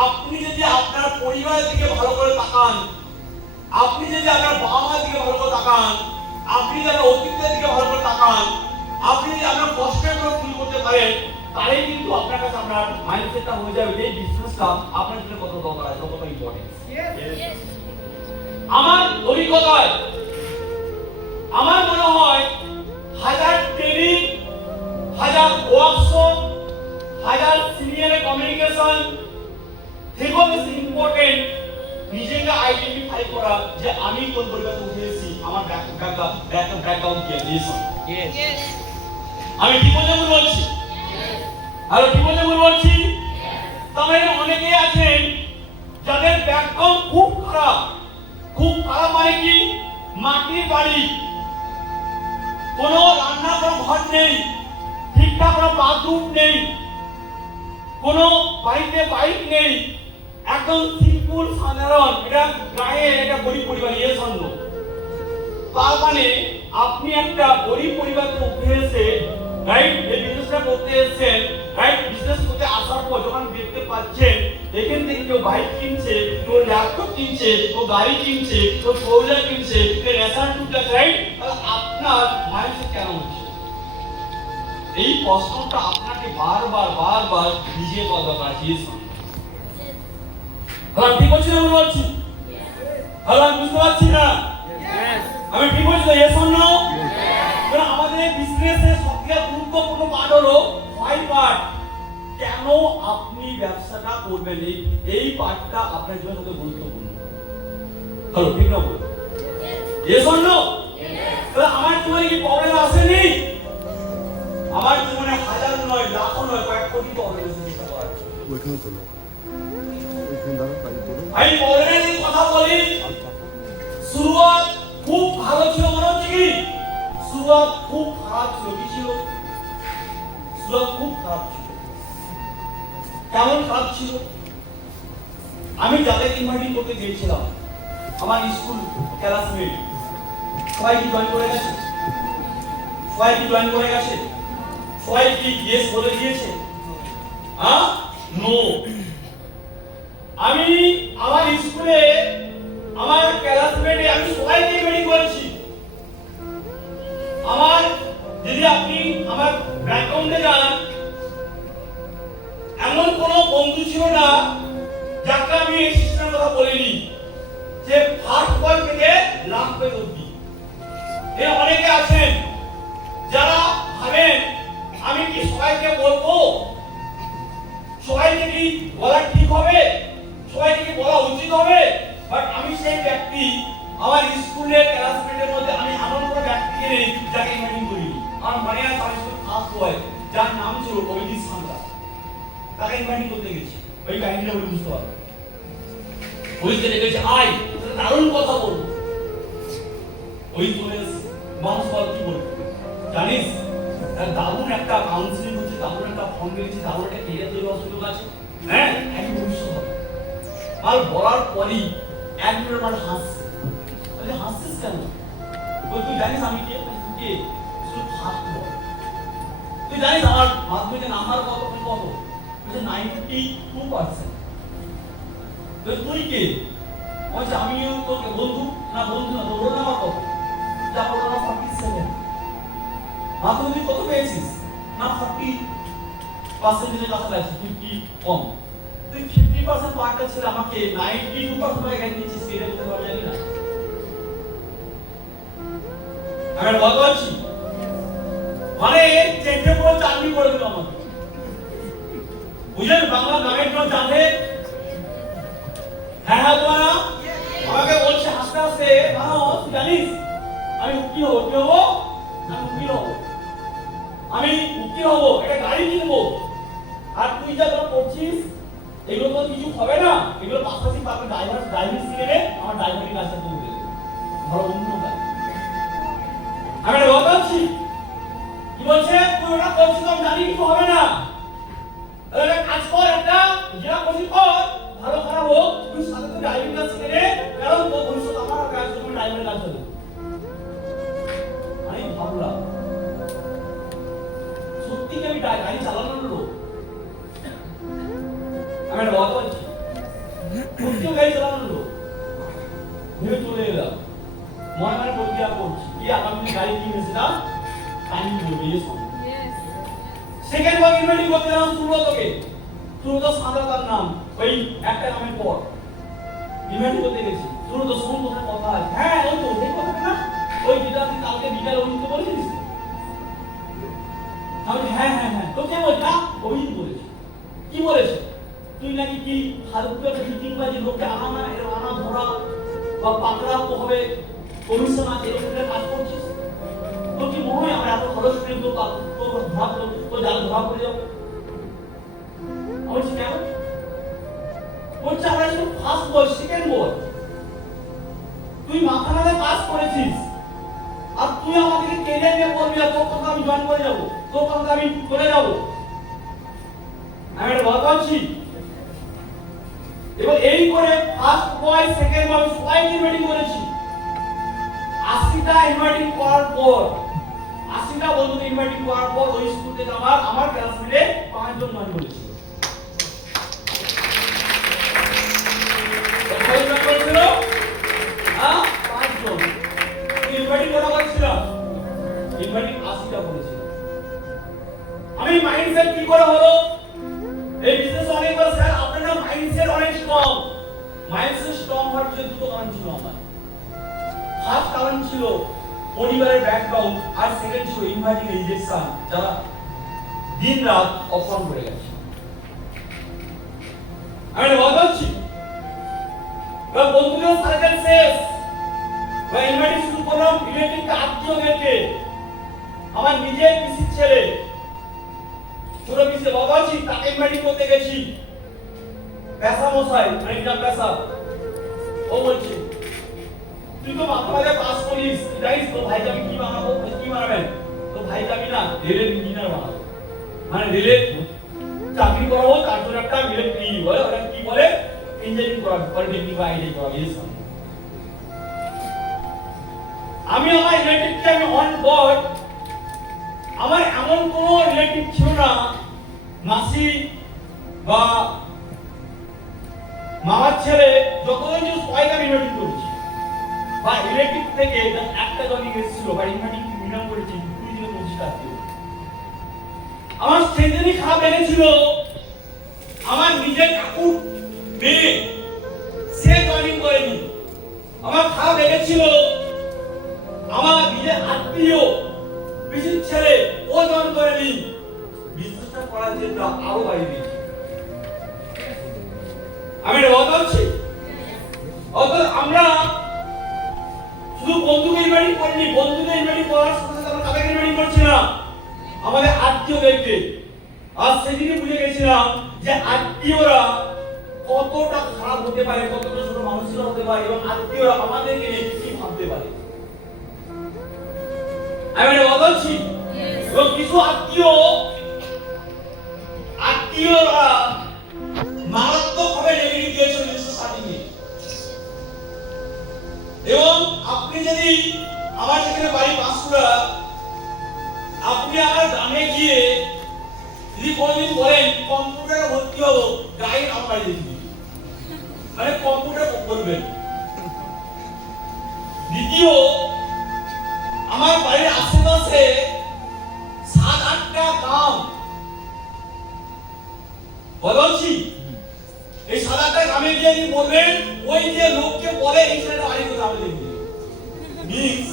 আপনি যদি আপনার পরিবারের দিকে ভালো করে তাকান, আপনি যদি আপনার বাবা মার দিকে ভালো করে তাকান, আপনি যদি আপনার অতীতের দিকে ভালো করে তাকান, আপনি যদি আপনার কষ্টের কথা ফিল করতে পারেন, তাহলেই কিন্তু আপনার কাছে আপনার মাইন্ডসেটটা হয়ে যাবে যে বিজনেসটা আপনার জন্য কত দরকার আছে, কত ইম্পর্টেন্ট। আমার অভিজ্ঞতায় আমার মনে হয় 1000 ট্রেনিং, 1000 ওয়ার্কশপ, 1000 সিনিয়র কমিউনিকেশন থেকেও বেশি ইম্পর্টেন্ট নিজেকে আইডেন্টিফাই করা যে আমি কোন পরিবার থেকে উঠেছি, আমার ব্যাকগ্রাউন্ড কি আছে। আমি কি বলছি? আর কি বলছি? তবে অনেকেই আছেন যাদের ব্যাকগ্রাউন্ড খুব খারাপ, খুব খারাপ মানে কি, মাটির বাড়ি, কোনো রান্নাঘর ঘর নেই, ঠিকঠাক কোনো বাথরুম নেই, কোনো বাড়িতে বাইক নেই, একদম সিম্পল সাধারণ, এটা গায়ে একটা গরিব পরিবার নিয়ে সন্দেহ। তার মানে আপনি একটা গরিব পরিবার থেকে উঠে এসে রাইট এই বিজনেসটা করতে এসেছেন, রাইট বিজনেস করতে আসার পর যখন দেখতে পাচ্ছেন এখান থেকে কেউ বাইক কিনছে, কেউ ল্যাপটপ কিনছে, কেউ গাড়ি কিনছে, কেউ ফোর-হুইলার কিনছে, কেউ রেশন টুকটা, রাইট, তাহলে আপনার মাইন্ডসেট কেন হচ্ছে? এই প্রশ্নটা আপনাকে বারবার নিজে করা দরকার। আমি ঠিক বলছি না, বলছি হ্যালো, আমি বুঝতে পারছি না, আমি ঠিক বলছি না, ইয়েস অর নো? আমাদের বিজনেসের সবথেকে গুরুত্বপূর্ণ পার্ট হলো 5 পার্ট। কেন আপনি ব্যবসাটা করবেন, এই পার্টটা আপনার জন্য সবথেকে গুরুত্বপূর্ণ। হ্যালো ঠিক না বল? Yes or no? তাহলে আমার জীবনে কি প্রবলেম আসেনি? আমার জীবনে হাজার নয়, লাখো নয়, কয়েক কোটি প্রবলেম এসেছে। ওইখানে তো আমি প্রবলেমের কথা বলি, শুরুয়াত খুব ভালো ছিল মনে হচ্ছে কি? শুরুয়াত খুব খারাপ ছিল। কি ছিল? শুরুয়াত খুব খারাপ ছিল। কেমন খারাপ ছিল? আমি যাদের ইনভাইটিং করতে গিয়েছিলাম, আমার স্কুল ক্লাসমেট সবাই কি জয়েন করে গেছে? সবাই কি জয়েন করে গেছে? সবাই কি ইয়েস বলে দিয়েছে? নো। আমি আমার স্কুলে আমার ক্লাসমেটে আমি সবাইকে ইনভাইট করেছি। আমার যদি আপনি আমার ব্যাকগ্রাউন্ডে যান, এমন কোন বন্ধু ছিল না যাকে আমি এই সিস্টেমের কথা বলিনি যে ফার্স্ট পয়েন্ট থেকে লাস্ট পয়েন্ট অবধি। এর অনেকে আছেন যারা ভাবেন আমি কি সবাইকে বলবো, সবাইকে কি বলা ঠিক হবে, সবাইকে কি বলা উচিত হবে। বাট আমি সেই ব্যক্তি, আমার স্কুলের ক্লাসমেটের মধ্যে আমি এমন কোনো ব্যক্তিকে নেই যাকে ইনভাইটিং করিনি। আমার মনে আছে আমার স্কুল ফার্স্ট বয় যার নাম ছিল অভিজিৎ সান্তা, তাকে ইনভাইটিং করতে গেছি। ওই কাহিনীটা বলে বুঝতে পারবে। অভিজিৎকে দেখেছি, আয় দারুণ কথা বলবো। ওই বলে মানুষ বল কি বলবো জানিস, দারুণ একটা কাউন্সিলিং হচ্ছে, দারুণ একটা ফর্ম বেরিয়েছে, দারুণ একটা কেরিয়ার তৈরি হওয়ার সুযোগ আছে, হ্যাঁ একই ভবিষ্যৎ হবে। আর বলার পরই এক মিনিট মানে হাসছে। হাসছিস কেন? তুই জানিস আমি কে? শুধু ফার্স্ট বয়। তুই জানিস আমার মাধ্যমিকের নাম্বার কত? 92%। তুই কে? বলছে আমি তোকে বন্ধু না, বন্ধু না, তোর নাম্বার কত? যা ওর নাম্বার 47। মাধ্যমিক কত পেয়েছিস? না 40% কাছাকাছি, তুই কি কম? তুই 50% মার্কটা ছিল, আমাকে 92% মার্ক এখানে নিয়েছিস, সেটা বলতে পারবি জানি না। আমি বলতে পারছি মানে চেটে পুরো চাকরি করে দিল আমাকে, বুঝলেন? বাংলা নামের জন্য জানে হ্যাঁ হ্যাঁ তোমারা আমাকে বলছে আস্তে আস্তে মানুষ জানিস আমি উকিল হবো কি হবো আমি উকিল হবো আমি উকিল হবো একটা গাড়ি কিনবো আর তুই যা তোরা করছিস এগুলো তো কিছু হবে না এগুলো পাশাপাশি পাবে ড্রাইভিং শিখে আমার ড্রাইভারিং কাজটা তুমি দেবে ধরো অন্য কাজ আমি একটা কথা বলছি কি বলছে তুই ওটা করছিস আমি জানি কিছু হবে না তাহলে কাজ কর একটা যেটা করছিস কর ভালো খারাপ হোক তুই সাথে তো ড্রাইভিং কাজ শিখে নে কারণ তোর ভবিষ্যৎ আমার কাজ তুমি ড্রাইভারের কাজ হবে আমি ভাবলাম সত্যি কি আমি গাড়ি চালানোর লোক আমি একটা কথা বলছি সত্যি গাড়ি চালানোর লোক ভেবে চলে এলাম মনে মনে প্রতিক্রিয়া করছি কি আগামী দিন গাড়ি কিনেছি না টাইম বলবে সেকেন্ড বার ইনভাইটিং করতে গেলাম সুব্রতকে সুব্রত সাদা তার নাম ওই একটা নামের পর ইনভাইটিং করতে গেছি সুব্রত শোন কোথায় কথা আছে হ্যাঁ ওই তো ওই কথা না ওই যেটা আপনি কালকে বিকালে অভিজিৎ বলেছিস আমি হ্যাঁ হ্যাঁ হ্যাঁ তো কে বলছে অভিজিৎ বলেছে কি বলেছে তুই নাকি কি ফালতু একটা মিটিং বাজি লোককে আনা এরকম আনা ধরা বা পাকড়া হবে কমিশন আছে এরকম কাজ করছিস তোর কি মনে হয় আমরা এত খরচ করে তোর ধরা তোর জাল ধরা পড়ে যাবো বলছি কেন বলছে আমরা শুধু ফার্স্ট বল সেকেন্ড বল তুই মাথা নালে পাস করেছিস আর তুই আমাদেরকে কেরিয়ার নিয়ে বলবি তোর কথা আমি জয়েন করে যাবো তোর কথা আমি চলে যাবো আমি একটা কথা বলছি এবং এই করে ফার্স্ট বয় সেকেন্ড বয় সবাইকে ইনভাইটিং করেছি 80টা ইনভাইটিং করার পর 80টা বন্ধুকে ইনভাইটিং করার পর ওই স্কুল থেকে আমার ক্লাসমেটে 5 জন জয়েন করেছিল কয় জন করেছিল হ্যাঁ 5 জন ইনভাইটিং করা হচ্ছিল ইনভাইটিং 80টা করেছিল আমি মাইন্ডসেট কি করে হলো এই বিজনেস অনেক বড় স্যার আপনার মাইন্ডসেট অনেক স্ট্রং মাইন্ডসেট স্ট্রং হওয়ার জন্য দুটো কারণ ছিল আমার ফার্স্ট কারণ ছিল পরিবারের ব্যাকগ্রাউন্ড আর সেকেন্ড ছিল ইনভাইটিং রিজেকশন যারা দিন রাত অপমান করে গেছে আমি বলছি বা বন্ধুদের সার্কেল শেষ বা ইনভাইটিং শুরু করলাম রিলেটিভ আত্মীয়দেরকে আমার নিজের পিসির ছেলে ছোট পিসে বাবা আছি তাকে ইনভাইটিং করতে গেছি পেশা মশাই একদম পেশা ও বলছে তুই তো মাধ্যমিকে পাস করিস জানিস তো ভাইকে আমি কি বানাবো কি বানাবেন তো ভাইকে আমি না রেলের ইঞ্জিনিয়ার বানাবো মানে রেলের চাকরি করাবো তার জন্য একটা ইলেকট্রিক বলে ওরা কি বলে ইঞ্জিনিয়ারিং করাবো পলিটেকনিক বা আইটি করাবো এই সব আমি আমার রিলেটিভকে আমি অন বোর্ড আমার এমন কোনো রিলেটিভ ছিল না মাসি বা মামার ছেলে যতজন যে সবাইকে আমি ইনভাইট করেছি বা রিলেটিভ থেকে একটা জনই এসেছিল বা ইনভাইটিং মিনিমাম করেছি 20 থেকে 25 টা ছিল আমার সেদিনই খারাপ লেগেছিল আমার নিজের কাকুর মেয়ে সে জয়েনিং করেনি আমার খারাপ লেগেছিল আমার নিজের আত্মীয় বিশেষ ছেলে ও জয়েন করেনি বিজনেসটা করার জন্য আরো বাড়িয়ে দিয়েছি আমি বলছি অতএব আমরা শুধু বন্ধুকে ইনভাইট করিনি বন্ধুকে ইনভাইট করার সাথে সাথে আমরা কাকে ইনভাইট করছি না আমাদের আত্মীয়দেরকে আর সেদিকে বুঝে গেছিলাম যে আত্মীয়রা কতটা খারাপ হতে পারে কতটা ছোট মানুষরা হতে পারে এবং আত্মীয়রা আমাদেরকে নিয়ে কি ভাবতে পারে আমি বলছি এবং কিছু আত্মীয়রা মারাত্মকভাবে নেগেটিভ দিয়েছে নিজস্ব স্টার্টিংয়ে এবং আপনি যদি আমার যেখানে বাড়ি পাঁশকুড়া আপনি আমার গ্রামে গিয়ে যদি কোনোদিন বলেন কম্পিউটারে ভর্তি হবো গাইড আমার বাড়ি দেখবি মানে কম্পিউটার বলবেন দ্বিতীয় আমার বাড়ির আশেপাশে 7-8টা গ্রাম বলছি এই 7-8টা গ্রামে গিয়ে আপনি বলবেন ওই যে লোককে বলে এই ছেলেটা বাড়ি কোথায় আমি দেখবি মিক্স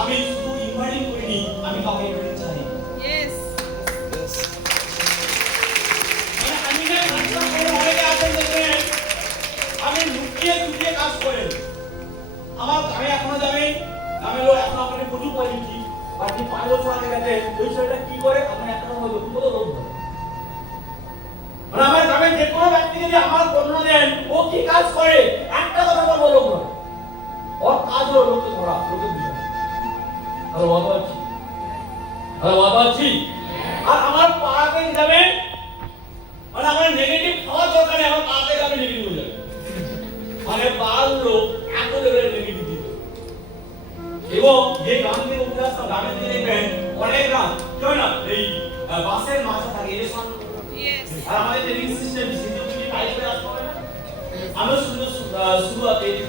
আমি শুধু ইনভাইটিং করিনি আমি কাউকে ইনভাইট চাই यस মানে আমি না কাজটা করে অনেকে আছেন দেখবেন আমি লুকিয়ে আমার আমি এখনো যাবেন আমি লোক এখন আপনি প্রচুর পজিটিভ বাকি 5 বছর আগে গেছে ওই ছেলেটা কি করে আপনি একটা কথা বলুন কত লোক ধরে মানে আমার গ্রামে যে কোনো ব্যক্তিকে যদি আমার বর্ণনা দেন ও কি কাজ করে একটা কথা বলবো না ওর কাজ হলো লোককে ধরা লোকের বিষয় আর ওয়াদা আছি আর আমার পাড়াতে যাবেন মানে আমার নেগেটিভ খাওয়া দরকার নেই আমার পাড়াতে যাবে নেগেটিভ হয়ে যাবে মানে পাড়ার লোক এত লেভেলের নেগেটিভ দিত এবং যে গ্রাম থেকে উঠে আসতাম গ্রামের দিকে দেখবেন অনেক গ্রাম কি হয় না এই বাসের মাথা থাকে এই সামনে আর আমাদের ট্রেনিং সিস্টেম সেগুলো টাইপ করে আসতে হবে না আমরা শুরুতে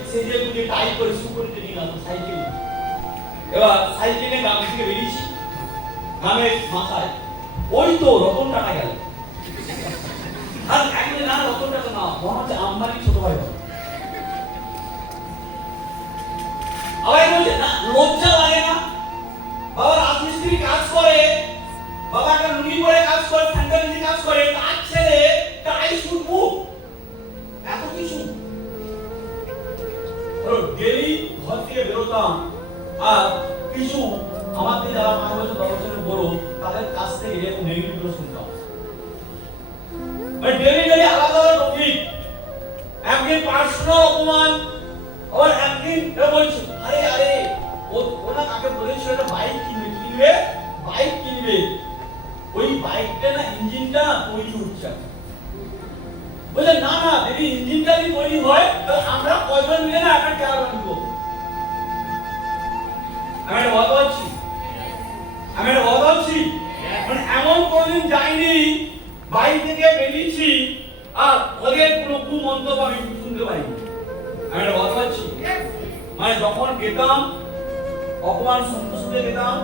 সেগুলো টাইপ করে শুরু করে ট্রেনিং আসতাম সাইকেল এবার সাইকেলে গ্রাম থেকে বেরিয়েছি গ্রামের মাথায় ওই তো রতন টাকা গেল আর একদিন না রতন টাকা না মনে হচ্ছে আম্বানি ছোট ভাই আবার বলছে না লজ্জা লাগে না বাবা রাজমিস্ত্রি কাজ করে বাবা একটা লুঙ্গি পরে কাজ করে স্যান্ডেল দিয়ে কাজ করে তার ছেলে টাই শুট মুভ এত কিছু ডেলি ঘর থেকে বেরোতাম আর কিছু আমাদের যারা 5 বছর 10 বছরের বড় তাদের কাছ থেকে এরকম নেগেটিভ গুলো শুনতাম বাট ডেলি আলাদা আলাদা টপিক একদিন পার্সোনাল অপমান আর একদিন বলছে আরে ওনা কাকে বলেছিল একটা বাইক কিনবে ওই বাইকটা না ইঞ্জিনটা তৈরি হচ্ছে বলে না যদি ইঞ্জিনটা যদি তৈরি হয় তাহলে আমরা কয়জন মিলে না একটা টায়ার বানাবো আমি একটা কথা বলছি মানে এমন কোনদিন যাইনি বাড়ি থেকে বেরিয়েছি আর ওদের কোনো কুমন্তব্য আমি শুনতে পাইনি আমি একটা কথা বলছি মানে যখন গেতাম অপমান শুনতে গেতাম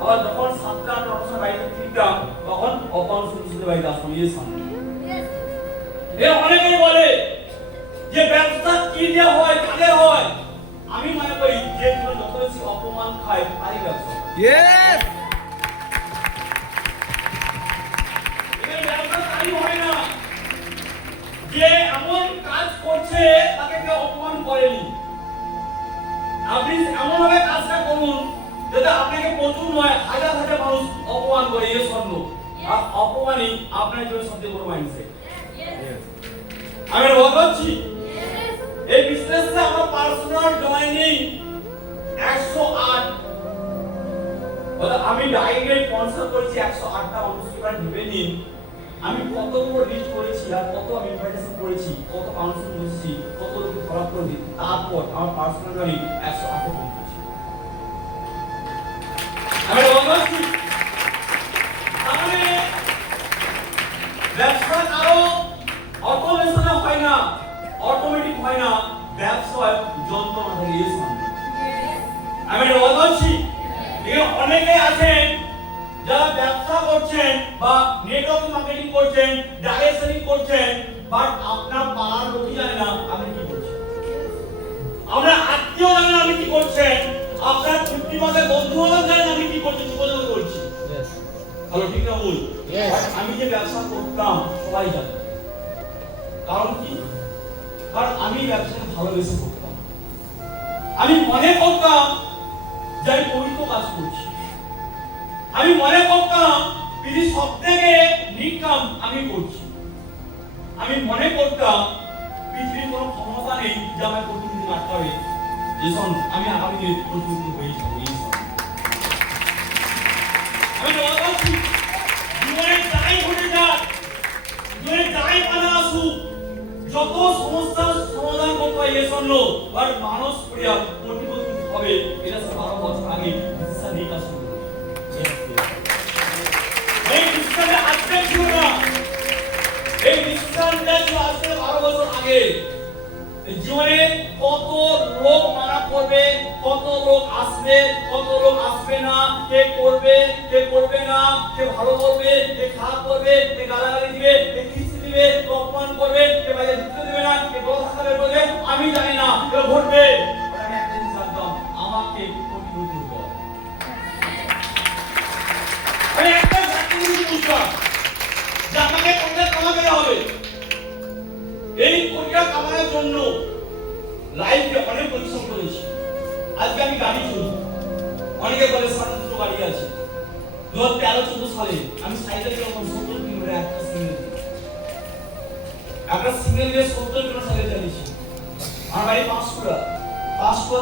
আবার যখন 7টা 8টা সময় বাড়িতে ফিরতাম তখন অপমান শুনতে বাড়িতে আসতাম এই সামনে অনেকেই বলে যে ব্যবসা কি দিয়ে হয় কাদের হয় আমি মনে করি যে যত বেশি অপমান খায় তারই ব্যবসা ইয়েস এর ব্যবসা তাই হয় না যে এমন কাজ করছে তাকে কেউ অপমান করেনি আপনি এমন ভাবে কাজটা করুন যাতে আপনাকে প্রচুর নয় হাজার হাজার মানুষ অপমান করে এই স্বর্ণ আর অপমানই আপনার জন্য সবচেয়ে বড় মাইন্ডসেট আমি বলছি এই বিজনেসে আমার পার্সোনাল জয়েনিং 108 বলে আমি ডাইরেক্ট স্পন্সর করেছি 108টা অনুষ্ঠান ভেবে নিন আমি কত বড় রিচ করেছি আর কত আমি ইনভাইটেশন করেছি কত কাউন্সিলিং করেছি কত লোক ফলো করেছি তারপর আমার পার্সোনাল জয়েনিং 108 পৌঁছেছি আমি বলছি তাহলে ব্যবসা কারো অটোমেশনে হয় না অটোমেটিক হয় না ব্যবসা যন্ত্রণা থেকে ইউজ হয় আমি বলছি অনেকে আছেন যারা ব্যবসা করছেন বা নেটওয়ার্ক মার্কেটিং করছেন ডাইরেকশনিং করছেন বাট আপনার পাড়ার লোকই জানে না আপনি কি করছেন আমরা আত্মীয় জানে না আপনি কি করছেন আপনার 50 মাসের বন্ধু বান্ধব জানে আমি কি করছি যোগাযোগ করছি হ্যালো ঠিক না বল আমি যে ব্যবসা করতাম সবাই জানে কারণ কি কারণ আমি ব্যবসাকে ভালোবেসে করতাম আমি মনে করতাম যে আমি পবিত্র কাজ করছি আমি মনে করতাম পৃথিবীর সবথেকে নিকাম আমি করছি আমি মনে করতাম পৃথিবীর কোনো ক্ষমতা নেই যে আমায় প্রতিনিধি আটকাবে যেসব আমি আগামী দিনে প্রতিনিধি হয়ে যাবো আমি বলছি জীবনে যাই ঘটে যাক জীবনে যাই বাধা আসুক যত সমস্যার সমাধান করতে হয় এর জন্য আর মানুষ প্রিয়া প্রতিবন্ধী হবে এটা 12 বছর আগে ডিসিশন নিয়ে কাজ শুরু এই ডিসিশনে আজকে ছিল না এই ডিসিশনটা ছিল আজকে 12 বছর আগে জীবনে কত লোক মারা করবে কত লোক আসবে কত লোক আসবে না কে করবে কে করবে না কে ভালো করবে কে খারাপ করবে কে গালাগালি দিবে কে কিস্তি দিবে অপমান করবে কে বাইরে ঢুকতে দিবে না কে গলা থাকবে বলবে আমি জানি না কে ঘটবে আমি একটা জিনিস জানতাম আমাকে প্রতিনিধি হতে হবে আমি একটা জাতিকে বুঝলাম যে আমাকে কোনটা কামাতে হবে এই কোনটা কামানোর জন্য লাইফে অনেক পরিশ্রম করেছি আজকে আমি গাড়ি চলি, অনেকে বলে সামনে দুটো গাড়ি আছে। 2013-14 সালে আমি সাইকেল চালাতাম 70 কিলোমিটার একটা সিঙ্গেল রেস 70 কিলোমিটার সাইকেল চালিয়েছি। আমার বাড়ি পাঁশকুড়া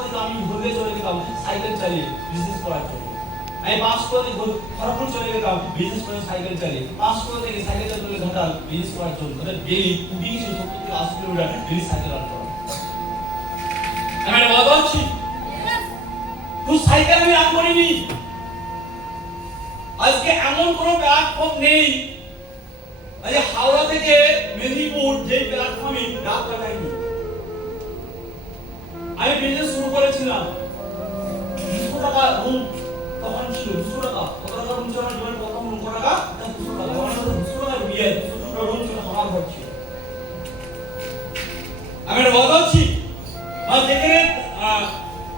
থেকে আমি ঘুরে চলে গেলাম সাইকেল চালিয়ে বিজনেস করার জন্য। আমি পাঁশকুড়া থেকে খড়গপুর চলে গেলাম বিজনেস করে সাইকেল চালিয়ে। পাঁশকুড়া থেকে সাইকেল চালিয়ে ঘাটাল বিজনেস করার জন্য। ডেইলি 70 থেকে 80 কিলোমিটার ডেইলি সাইকেল রান করা। আমি একটা কথা বলছি, তুই সাইকেল আমি রান করিনি। আজকে এমন কোনো প্ল্যাটফর্ম নেই আজ হাওড়া থেকে মেদিনীপুর যে প্ল্যাটফর্মে রাত কাটাইনি। আমি বিজনেস শুরু করেছিলাম 200 টাকা রুম তখন ছিল, 200 টাকা। কত টাকা রুম ছিল? জীবনে প্রথম রুম কত টাকা? 200 টাকা। আমার 200 টাকার বিয়ে, 200 টাকা রুম ছিল, আমার ঘর ছিল। আমি একটা কথা বলছি, আর যেখানে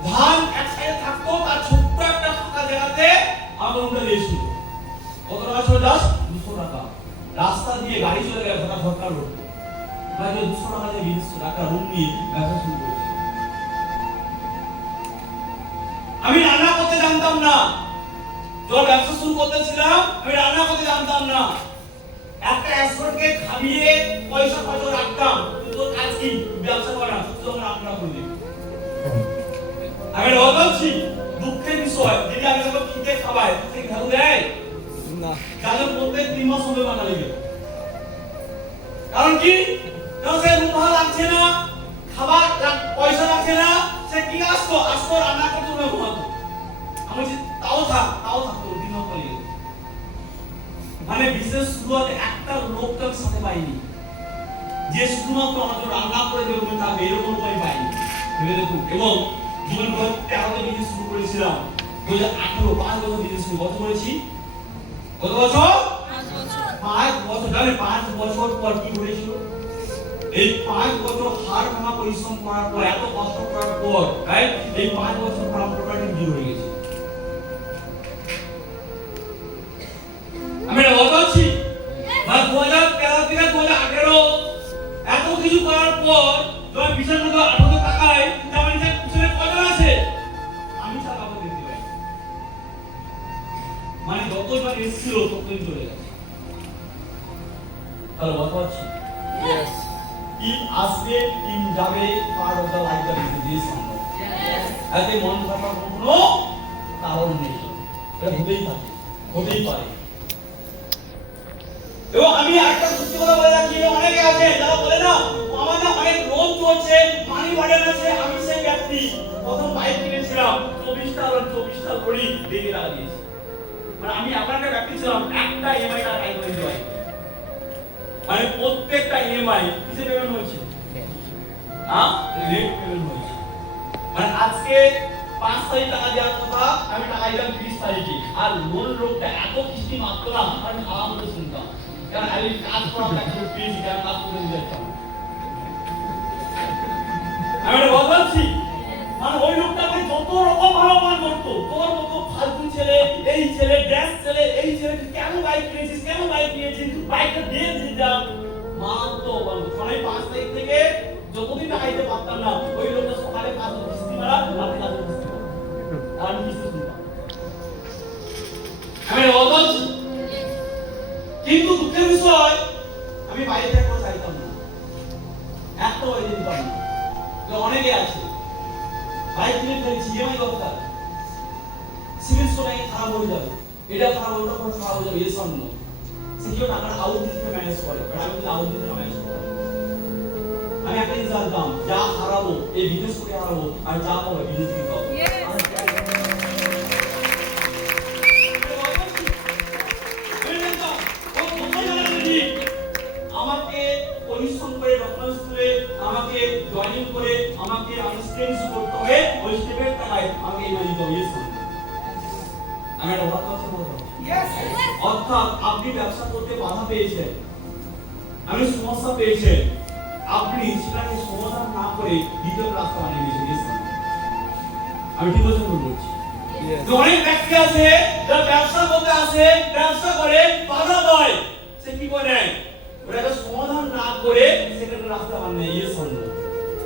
ধান এক সাইডে থাকতো তার ছোট্ট একটা ফাঁকা জায়গাতে আমার রুমটা দিয়েছিল। কত টাকা ছিল? জাস্ট 200 টাকা। রাস্তা দিয়ে গাড়ি চলে গেল, ঘটা ঘটকা রোড। আমি 200 টাকা দিয়ে বিজনেস একটা রুম নিয়ে ব্যবসা শুরু করেছি। আমি রান্না করতে জানতাম না, যখন ব্যবসা শুরু করতেছিলাম আমি রান্না করতে জানতাম না। একটা এক্সপার্টকে খাইয়ে পয়সা রাখতাম, তোর কাজ কি? ব্যবসা করা, তুই রান্না করবি। আমি বলছি দুঃখের বিষয়, যদি আমি যখন খেতে খাওয়াই তুই খাও দেয় না, তাহলে প্রত্যেক 3 মাস সময় বানা লাগবে। কারণ কি? কারণ সে রুম ভাড়া লাগছে না, খাবার পয়সা লাগছে না, সে কি আসতো রান্না করতে হবে, ঘুমাতো। আমি তাও থাকতো 3 মাস পরে। মানে বিজনেস শুরু হতে একটা লোককে সাথে পাইনি যে শুধুমাত্র আমার জন্য রান্না করে দেবে, তার এরকম করে পাইনি। ভেবে দেখুন। এবং জীবন 2013 বিজনেস শুরু করেছিলাম, 2018 5 বছর বিজনেস শুরু করেছি। কত বছর? 5 বছর। জানেন 5 বছর পর কি হয়েছিল? এই 5 বছর হাড় ভাঙা পরিশ্রম করার পর, এত কষ্ট করার পর, রাইট, এই 5 বছর পর আমার টোটালি জিরো হয়ে গেছে। আমি বলছি 2013 থেকে 2018 এত কিছু করার পর যখন বিশাল মতো 18 টাকায় আমার যে পিছনে কত আছে আমি টাকা দিতে পারি, মানে যতবার এসেছিল ততই চলে গেছে। তাহলে বলছি টিম আসবে, টিম যাবে, part of the life of business সম্ভব। এতে মন খারাপ কোনো কারণ নেই, এটা হতেই পারে। এবং আমি একটা সত্যি কথা বলে রাখি, অনেকে আছে যারা বলে না আমার না অনেক লোন চলছে, মানি বাড়ানো আছে। আমি সেই ব্যক্তি, প্রথম বাইক কিনেছিলাম 24টা লরি দিয়ে লাগা দিয়েছি। মানে আমি এমন একটা ব্যক্তি ছিলাম, একটা ইএমআই টাকা আয় করে দিই। মানে প্রত্যেকটা ইএমআই কিসে পেমেন্ট হয়েছে? রেট পেমেন্ট হয়েছে। মানে আজকে 5 তারিখ টাকা দেওয়ার কথা, আমি টাকা দিলাম 30 তারিখে। আর লোন লোকটা এত কিস্তি মাত্র না, আমি খাওয়া মতো শুনতাম। কারণ আমি কাজ করার একটা পেয়েছি, কারণ কাজ করে দিয়েছিলাম। আমি বলছি মানে ওই লোকটা ভাই যত রকম ভালো মান করতো, তোর মতো ফালতু ছেলে, এই ছেলে, ড্যাশ ছেলে, এই ছেলে, কেন বাইক কিনেছিস, বাইকটা দিয়ে দিতাম মাত্র। মানে 5 তারিখ থেকে যতদিন টাকা দিতে পারতাম না, ওই লোকটা সকালে কাজ কিস্তি মারা, রাতে কাজ কিস্তি মারা, আর আমি কিস্তি শুনতাম। আমি বলছি কিন্তু দুঃখের বিষয় আমি বাইরে থেকে কোনো চাইতাম না, একটা বাইরে দিতাম না। তো অনেকে আছে বাইক কিনে ফেলছি, ইএমআই দরকার, সিভিল স্কোর খারাপ হয়ে যাবে, এটা খারাপ ওটা খারাপ হয়ে যাবে, এই সব নয়। সে কেউ টাকাটা আউট দিতে ম্যানেজ করে, বাট আমি কিন্তু আউট দিতে ম্যানেজ করি। আমি একটা জিনিস জানতাম, যা হারাবো এই বিজনেস করে হারাবো, আর যা পাবো বিজনেস থেকে পাবো। আমাকে পরিশ্রম করে ডকুমেন্টস তুলে আমাকে জয়েনিং করে আমাকে স্টেপস করতে হবে, ওই স্টেপের টাকায় আমাকে এই দিতে হবে। আমি একটা কথা বলবো, অর্থাৎ আপনি ব্যবসা করতে বাধা পেয়েছেন, আমি সমস্যা পেয়েছেন, আপনি সেটাকে সমাধান না করে দ্বিতীয় রাস্তা বানিয়ে নিয়েছেন। আমি ঠিক বলছি? অনেক ব্যক্তি আছে যারা ব্যবসা করতে আসে, ব্যবসা করে বাধা পায়, সে কি করে ওটাকে সমাধান না করে সেটাকে রাস্তা বানিয়ে নিয়েছে।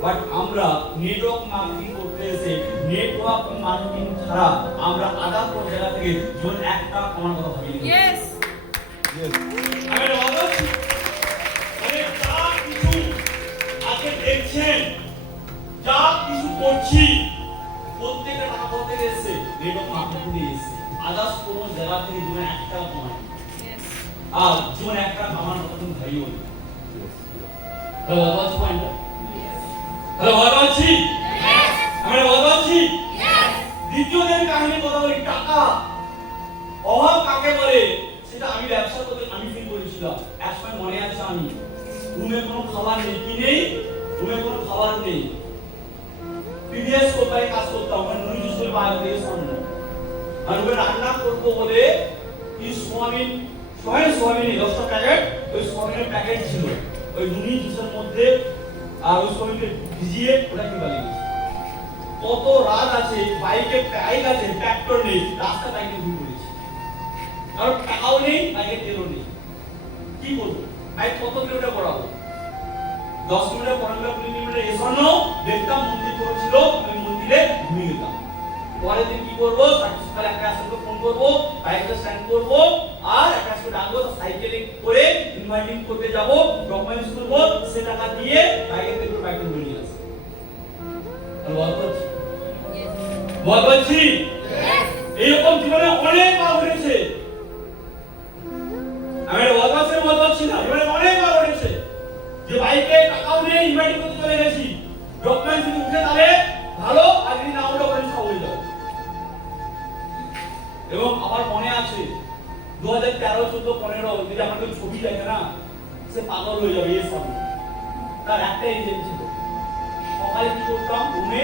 বাট আমরা নেটওয়ার্ক মার্কেটিং করতে এসে নেটওয়ার্ক মার্কেটিং ছাড়া আমরা আদার কোন জায়গা থেকে জীবন একটা কমার কথা ভাবিনি। Yes. আমি বলছি মানে যা কিছু আজকে দেখছেন, যা কিছু করছি, প্রত্যেকটা টাকা করতে এসে নেটওয়ার্ক মার্কেটিং দিয়ে এসে আদার্স কোন জায়গা থেকে জীবন একটা কমাই। Yes. আর জীবন একটা কামার কথা তুমি ভাবিও না। Hello watch point. হ্যালো বলছি আমরা বলছি দ্বিতীয় দিন কাহিনী কথা বলি, টাকা অভাব কাকে বলে সেটা আমি ব্যবসা করতে আমি ফিল করেছিলাম। এক সময় মনে আছে আমি রুমে কোনো খাবার নেই, কি নেই, রুমে কোনো খাবার নেই। পিডিএস কোম্পানি কাজ করতাম, ওখানে নুন জুস করে বাইরে দিয়ে সামনে আর রুমে রান্না করবো বলে কি সোয়াবিন 10টা প্যাকেট, ওই সোয়াবিনের প্যাকেট ছিল ওই নুনি জুসের মধ্যে, আর ওই সোয়াবিনকে ভিজিয়ে ওটা কি বানিয়ে দিয়েছি। কত রাত আছে, বাইকে বাইক আছে, ট্রাক্টর নেই, রাস্তা বাইকে ঘুরে পড়েছি, কারণ টাকাও নেই, বাইকে তেলও নেই। কি করবো, বাইক কত কিলোমিটার করাবো, 10 কিলোমিটার 15 কিলোমিটার এসনো দেখতাম মন্দির করেছিল, ওই মন্দিরে ঘুমিয়ে যেতাম। পরের দিন কি করবো, সকালে একটা রাস্তাকে ফোন করবো, বাইকটা স্ট্যান্ড করবো, আর একটা রাস্তা ডাকবো, সাইকেলে করে ইনভাইটিং করতে যাবো, ডকুমেন্টস করবো, সে টাকা দিয়ে বাইকের থেকে বাইকটা ঘুরে নিয়ে আসবো। বলছি এইরকম জীবনে অনেকবার ঘটেছে। আমি বলছি না, জীবনে অনেকবার ঘটেছে যে বাইকে টাকাও নেই, ইনভাইটিং করতে চলে গেছি, ডকুমেন্টস যদি উঠে তাহলে ভালো, আর যদি না উঠে ওখানে সব হয়ে যাবে। এবং আমার মনে আছে 2013, 14, 15 যদি আমার কেউ ছবি দেখে না, সে পাগল হয়ে যাবে। এই সব তার একটাই রিজন ছিল, সকালে কি করতাম, রুমে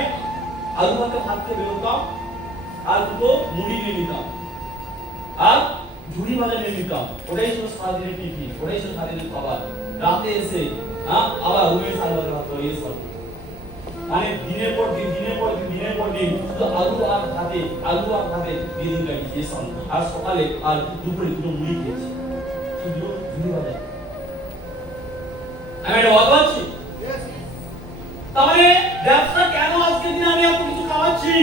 আলু ভাতে ভাত খেয়ে বেরোতাম, আর দুটো মুড়ি নিয়ে নিতাম, আর ঝুড়ি ভাজা নিয়ে নিতাম। ওটাই ছিল সারাদিনের টিফিন, ওটাই ছিল সারাদিনের খাবার। রাতে এসে আবার রুমে সারা ভাত এই সব, মানে দিনের পর দিন শুধু আলু আর ভাতে দিয়ে দিন কাটিয়েছি এই সব। আর সকালে আর দুপুরে দুটো মুড়ি খেয়েছি, শুধু ঝুড়ি ভাজা। আমি এটা বলতে পারছি। তাহলে ব্যবসা কেন আজকের দিনে আমি এত কিছু কামাচ্ছি?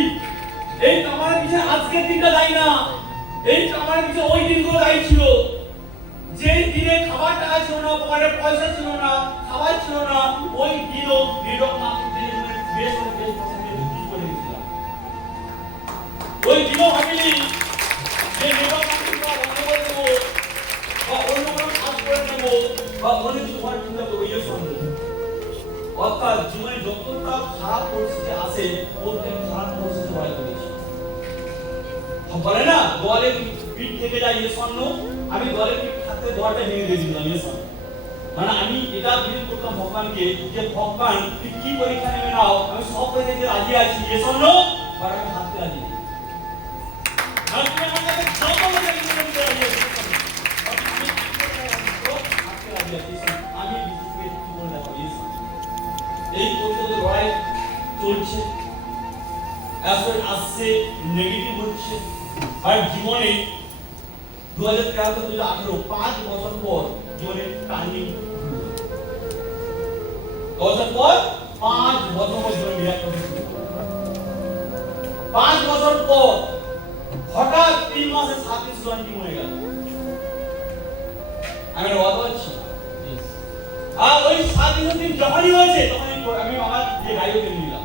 এই কামার পিছনে আজকের দিনটা দায়ী না, এই কামার পিছনে ওই দিনগুলো দায়ী ছিল, যে দিনে খাবার টাকা ছিল না, পকেটে পয়সা ছিল না, খাবার ছিল না, ওই দিনও নিরক মার্কেটিং বেশ পছন্দের বিক্রি করে দিয়েছিলাম। ওই দিনও ভাবিনি যে নিরক মার্কেটিং বন্ধ করে দেবো, বা অন্য কোনো কাজ করে নেবো, বা অন্য কিছু করার চিন্তা করবো। এই সম্ভব। অর্থাৎ জীবনে যতটা খারাপ পরিস্থিতি আসে, ওর থেকে খারাপ পরিস্থিতি লড়াই করেছি। বলে না দলে পিঠ থেকে যায় এ স্বর্ণ, আমি দলে পিঠ থাকতে দলটা ভেঙে দিয়েছিলাম এ স্বর্ণ। মানে আমি এটা বিলিভ করতাম ভগবানকে, যে ভগবান তুই কি পরীক্ষা নেবে নাও, আমি সব পরীক্ষাতে রাজি আছি এ স্বর্ণ, আর আমি হারতে রাজি নেই। আর তুমি আমার কাছে যত বলে দিতে রাজি আছি, আমি বিশেষ কি করে দেখো এই স্বর্ণ। এই পরিস্থিতিতে লড়াই চলছে, আসছে, নেগেটিভ হচ্ছে। আর জীবনে 2013 থেকে 2018, 5 বছর পর জীবনে টার্নিং, 5 বছর পর জীবনে বিরাট করতে শুরু করে। 5 বছর পর হঠাৎ 3 মাসে 37 জন টিম হয়ে গেল। আমি কথা বলছি, আর ওই 37 দিন যখনই হয়েছে তখনই আমি আমার যে গাড়ি কিনে নিলাম,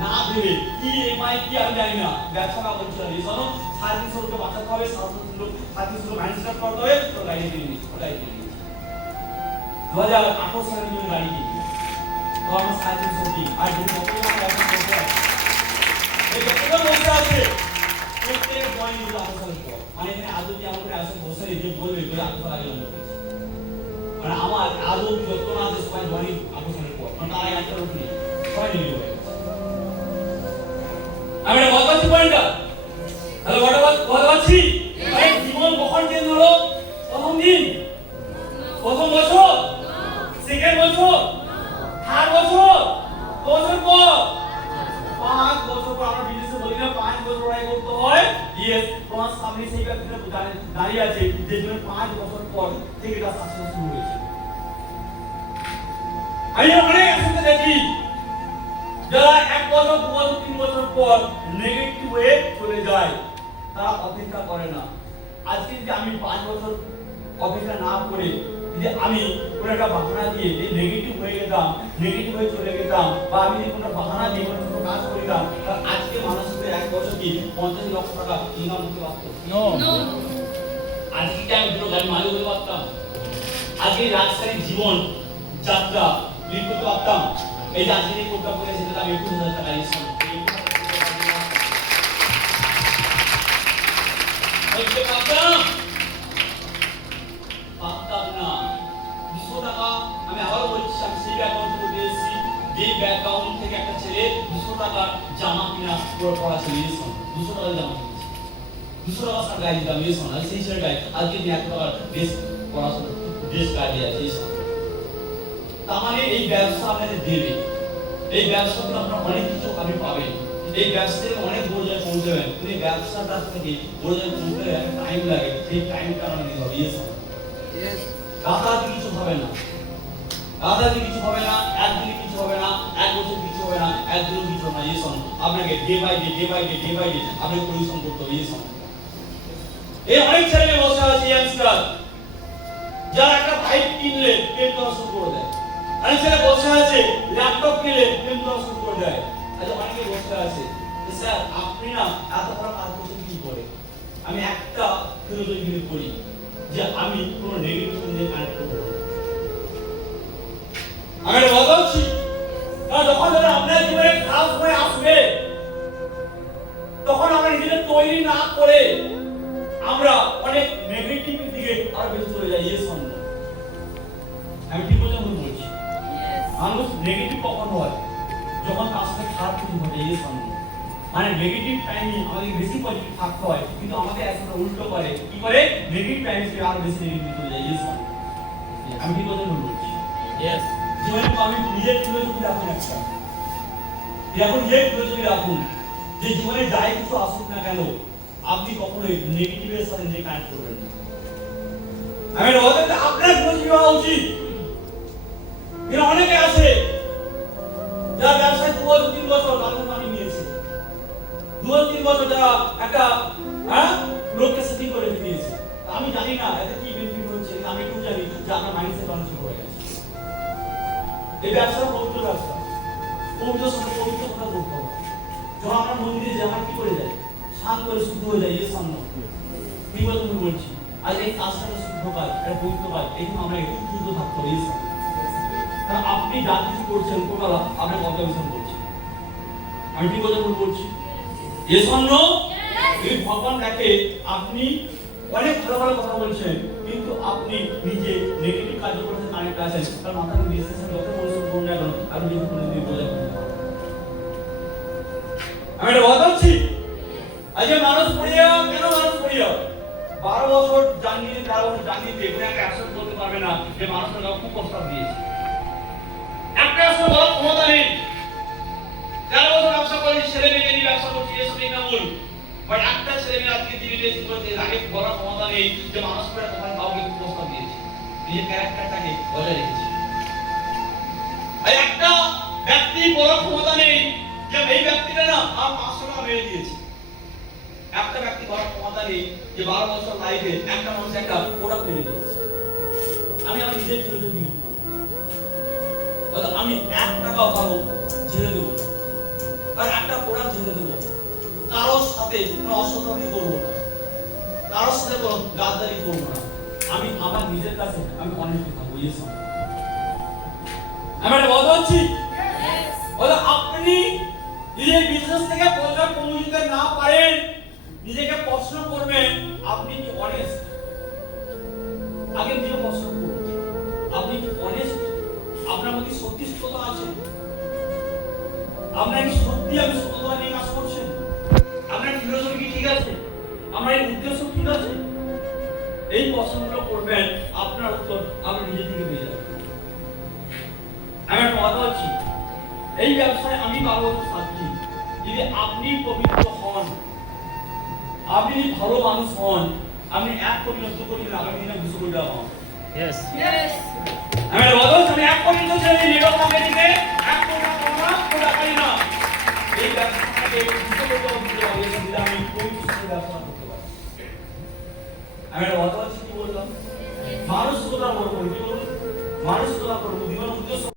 না ভেবে কি এমআই কি আমি জানি না, ব্যবসা না বলছিলাম। এই জন্য 3700 লোককে বাঁচাতে হবে, 3700 লোক ম্যানেজ করতে হবে, তো গাড়ি কিনে নিয়েছি। 2018 সালে আমি গাড়ি কিনি, তো আমার 3700 কি আর যদি কতজন ব্যবসা করতে আছে, এই যতজন বসে আছে প্রত্যেক জয়েন দিল 18 সালের পর। মানে এখানে আদৌ কি আমাকে আসলে বসে যে বলবে যে 18 সাল আগে জয়েন করেছে, মানে আমার আদৌ যত না আছে সবাই জয়েন 18 সালের পর, মানে তার আগে একটা লোক নেই, সবাই নিয়ে গেছে। আমি এটা বলতে পারছি পয়েন্টটা? তাহলে বলতে পারছি ভাই জীবন কখন চেঞ্জ হলো? প্রথম দিন, প্রথম বছর, সেকেন্ড বছর, থার্ড বছর, বছর পর, 5 বছর পর। আমরা বিজনেসে বলি না 5 বছর লড়াই করতে হয়। ইয়েস, তোমার সামনে সেই ব্যক্তিটা দাঁড়িয়ে আছে যে জীবনে 5 বছর পর থেকে তার সাকসেস শুরু হয়েছে। আমি অনেক একসাথে দেখি যারা 1 বছর 2 বছর 3 বছর পর নেগেটিভ হয়ে চলে যায়, তারা অপেক্ষা করে না। আজকে যদি আমি 5 বছর অপেক্ষা না করে যদি আমি কোনো একটা বাহানা দিয়ে নেগেটিভ হয়ে গেলাম, নেগেটিভ হয়ে চলে গেলাম, বা আমি কোনো বাহানা দিয়ে কোনো কাজ করলাম, তাহলে আজকে মানুষকে 1 বছর কি 50 লক্ষ টাকা ইনকাম করতে পারতো? আজকে কি আমি দুটো গাড়ি মালিক হতে পারতাম? আজকে রাজশাহী জীবন যাত্রা লিড করতে পারতাম? এই যে আজকে কোটা করে সেটা আমি 21,000 টাকা ইনকাম করতে পারতাম না। 200 টাকা আমি আবার বলছি, আমি সেই অ্যাকাউন্ট থেকে দিয়েছি, যে অ্যাকাউন্ট থেকে একটা ছেলে 200 টাকা জামা কিনা পুরো পড়া চালিয়েছে, 200 টাকা জামা কিনেছে, 200 টাকা সার গায়ে দিতাম এই সোনা, সেই ছেলে গায়ে আজকে 100 টাকা ড্রেস পড়াশোনা ড্রেস গায়ে আছে এই সোনা। তার মানে এই ব্যবসা আপনাদের দেবে, এই ব্যবসা থেকে আপনারা অনেক কিছু আপনি পাবেন, এই ব্যবসা থেকে অনেক বড় জায়গায় পৌঁছাবেন। কিন্তু এই ব্যবসাটা থেকে বড় জায়গায় পৌঁছতে একটা টাইম লাগে, সেই টাইমটা আমাদের দিতে হবে। রাতারাতি কিছু হবে না, রাতারাতি কিছু হবে না, একদিনে কিছু হবে না, 1 বছর কিছু হবে না, 1 দিনও কিছু হবে না। এই শোন, আপনাকে ডে বাই ডে আপনাকে পরিশ্রম করতে হবে। এই শোন, এই অনেক ছেলে বসে আছে ইয়াংস্টার, যারা একটা বাইক কিনলে প্রেম করা শুরু করে দেয়, অনেক ছেলে বসে আছে ল্যাপটপ কিনলে প্রেম করা শুরু করে দেয়। আচ্ছা, অনেকে বসে আছে স্যার আপনি না এত বড় কাজ করছেন কি করে? আমি একটা ফিলোসফি করি যে আমি কোনো নেগেটিভ নিয়ে কানেক্ট করব না। আমি বলছি না, যখন আপনার জীবনে খারাপ সময় আসবে, তখন আমরা নিজেকে তৈরি না করে আমরা অনেক নেগেটিভ দিকে আর বেশি চলে যাই। এই সম্ভব আমি ঠিক কথা বলছি। মানুষ নেগেটিভ কখন হয়? যখন তার সাথে খারাপ কিছু ঘটে। এই সম্ভব মানে নেগেটিভ টাইমে আমাদের বেশি পজিটিভ থাকতে হয়, কিন্তু আমাদের একটা উল্টো করে, কি করে? নেগেটিভ টাইমে আর বেশি নেগেটিভ চলে যায়। এই সম্ভব আমি ঠিক কথা বলছি। ইয়েস, জীবনে আমি নিজের ফিলোসফি রাখুন একটা, এখন নিজের ফিলোসফি রাখুন যে জীবনে যাই কিছু আসুক না কেন, আপনি কখনোই নেগেটিভের সাথে নিজে কানেক্ট করবেন না। আমি বলতে আপনার ফিলোসফি হওয়া উচিত। এরা অনেকে আছে যারা ব্যবসায় 2 বছর 3 বছর লাভবান নিয়েছে, 2-3 বছর যারা একটা লোককে সেটিং করে দিয়েছে। আমি জানি না এতে কি বেনিফিট হচ্ছে, আমি একটু জানি যে আমার মাইন্ডসেট অনেক ছোট হয়ে গেছে। এই ব্যবসা পবিত্র ব্যবসা, পবিত্র কথা বলতে হবে। যখন আমরা মন্দিরে যাই, আমরা কি করে যাই? শান্ত করে শুদ্ধ হয়ে যাই। এর সামনে কি বলতে আমি বলছি, আর এই কাজটা শুদ্ধ কাজ, এটা পবিত্র কাজ, এখানে আমরা একটু শুদ্ধ থাকতে হবে। এই সামনে কারণ আপনি যা কিছু করছেন কোটালা আপনাকে অবজারভেশন করছি। আমি কি কথা বলছি? এ জন্য এই ভগবান দেখে আপনি অনেক ভালো ভালো কথা বলছেন, কিন্তু আপনি নিজে নেগেটিভ কার্যকলাপে কানেক্ট আছেন, তার মাথায় বিশ্লেষণ যত পরিশ্রম করুন না কেন আপনি কিন্তু কোনোদিন বোঝা করতে পারবেন। আমি এটা বলছি, আজকে মানুষ পড়িয়া কেন মানুষ পড়িয়া 12 বছর জানিয়ে 13 বছর জানিয়ে কোনো একটা অ্যাকশন করতে পারবে না যে মানুষটা খুব কষ্ট দিয়েছে। একটা আসলে বড় ক্ষমতা নেই। 13 বছর ব্যবসা করি, ছেলে মেয়ে নিয়ে ব্যবসা করছি, এসব না বল, বাট একটা ছেলে মেয়ে আজকে দিল্লিতে করতে আগে বড় ক্ষমতা নেই যে মানুষ করে তোমার কাউকে খুব কষ্ট দিয়েছে, নিজের ক্যারেক্টারটাকে বজায় রেখেছে। আর একটা ব্যক্তি বড় ক্ষমতা নেই যে এই ব্যক্তিটা না আমার 500 টাকা মেরে দিয়েছে। একটা ব্যক্তি বড় ক্ষমতা নেই যে 12 বছর লাইফে একটা মানুষ একটা প্রোডাক্ট মেরে দিয়েছে। আমি আমার নিজের ফিলোসফি, আমি 1 টাকাও পাবো ছেড়ে দেবো, আর একটা প্রোডাক্ট ছেড়ে দেবো, কারোর সাথে কোনো অসতর্কি করবো না, কারোর সাথে কোনো গাদ্দারি করবো না। আমি আমার নিজের কাছে আমি অনেস্ট থাকবো। এই সময় আমি এটা বলতে পারছি, আপনি নিজের বিজনেস থেকে পয়সা কমিয়ে না পারেন, নিজেকে প্রশ্ন করবেন আপনি কি অনেস্ট। আগে নিজেকে প্রশ্ন করুন, আপনি কি অনেস্ট? আপনার মধ্যে সত্যতা আছে? আপনার কি সত্যি আপনি সত্যতা নিয়ে কাজ করছেন? আপনার ফিলোসফি কি ঠিক আছে? আমার এই উদ্দেশ্য ঠিক আছে? এই প্রশ্নগুলো করবেন, আপনার উত্তর আপনি নিজে থেকে পেয়ে যাবেন। আমি একটা কথা বলছি, এই ব্যবসায় আমি 12 বছর সাক্ষী। যদি আপনি পবিত্র হন, আপনি ভালো মানুষ হন, আপনি 1 কোটি 2 কোটি আগামী দিনে 200 কোটি টাকা পাবেন। ইয়েস ইয়েস, আমি বলছি আমি 1 কোটি ছেলে নেব কোম্পানিতে 1 কোটি টাকা না, কোটি টাকা না। ব্যবসাটাকে বুঝতে পর্যন্ত দিতে পারি যে আমি কোন কিছুতে ব্যবসা করতে পারি। আমি একটা কথা বলছি, কি বললাম? মানুষ কথা বলবো, কি বলবো? মানুষ কথা বলবো,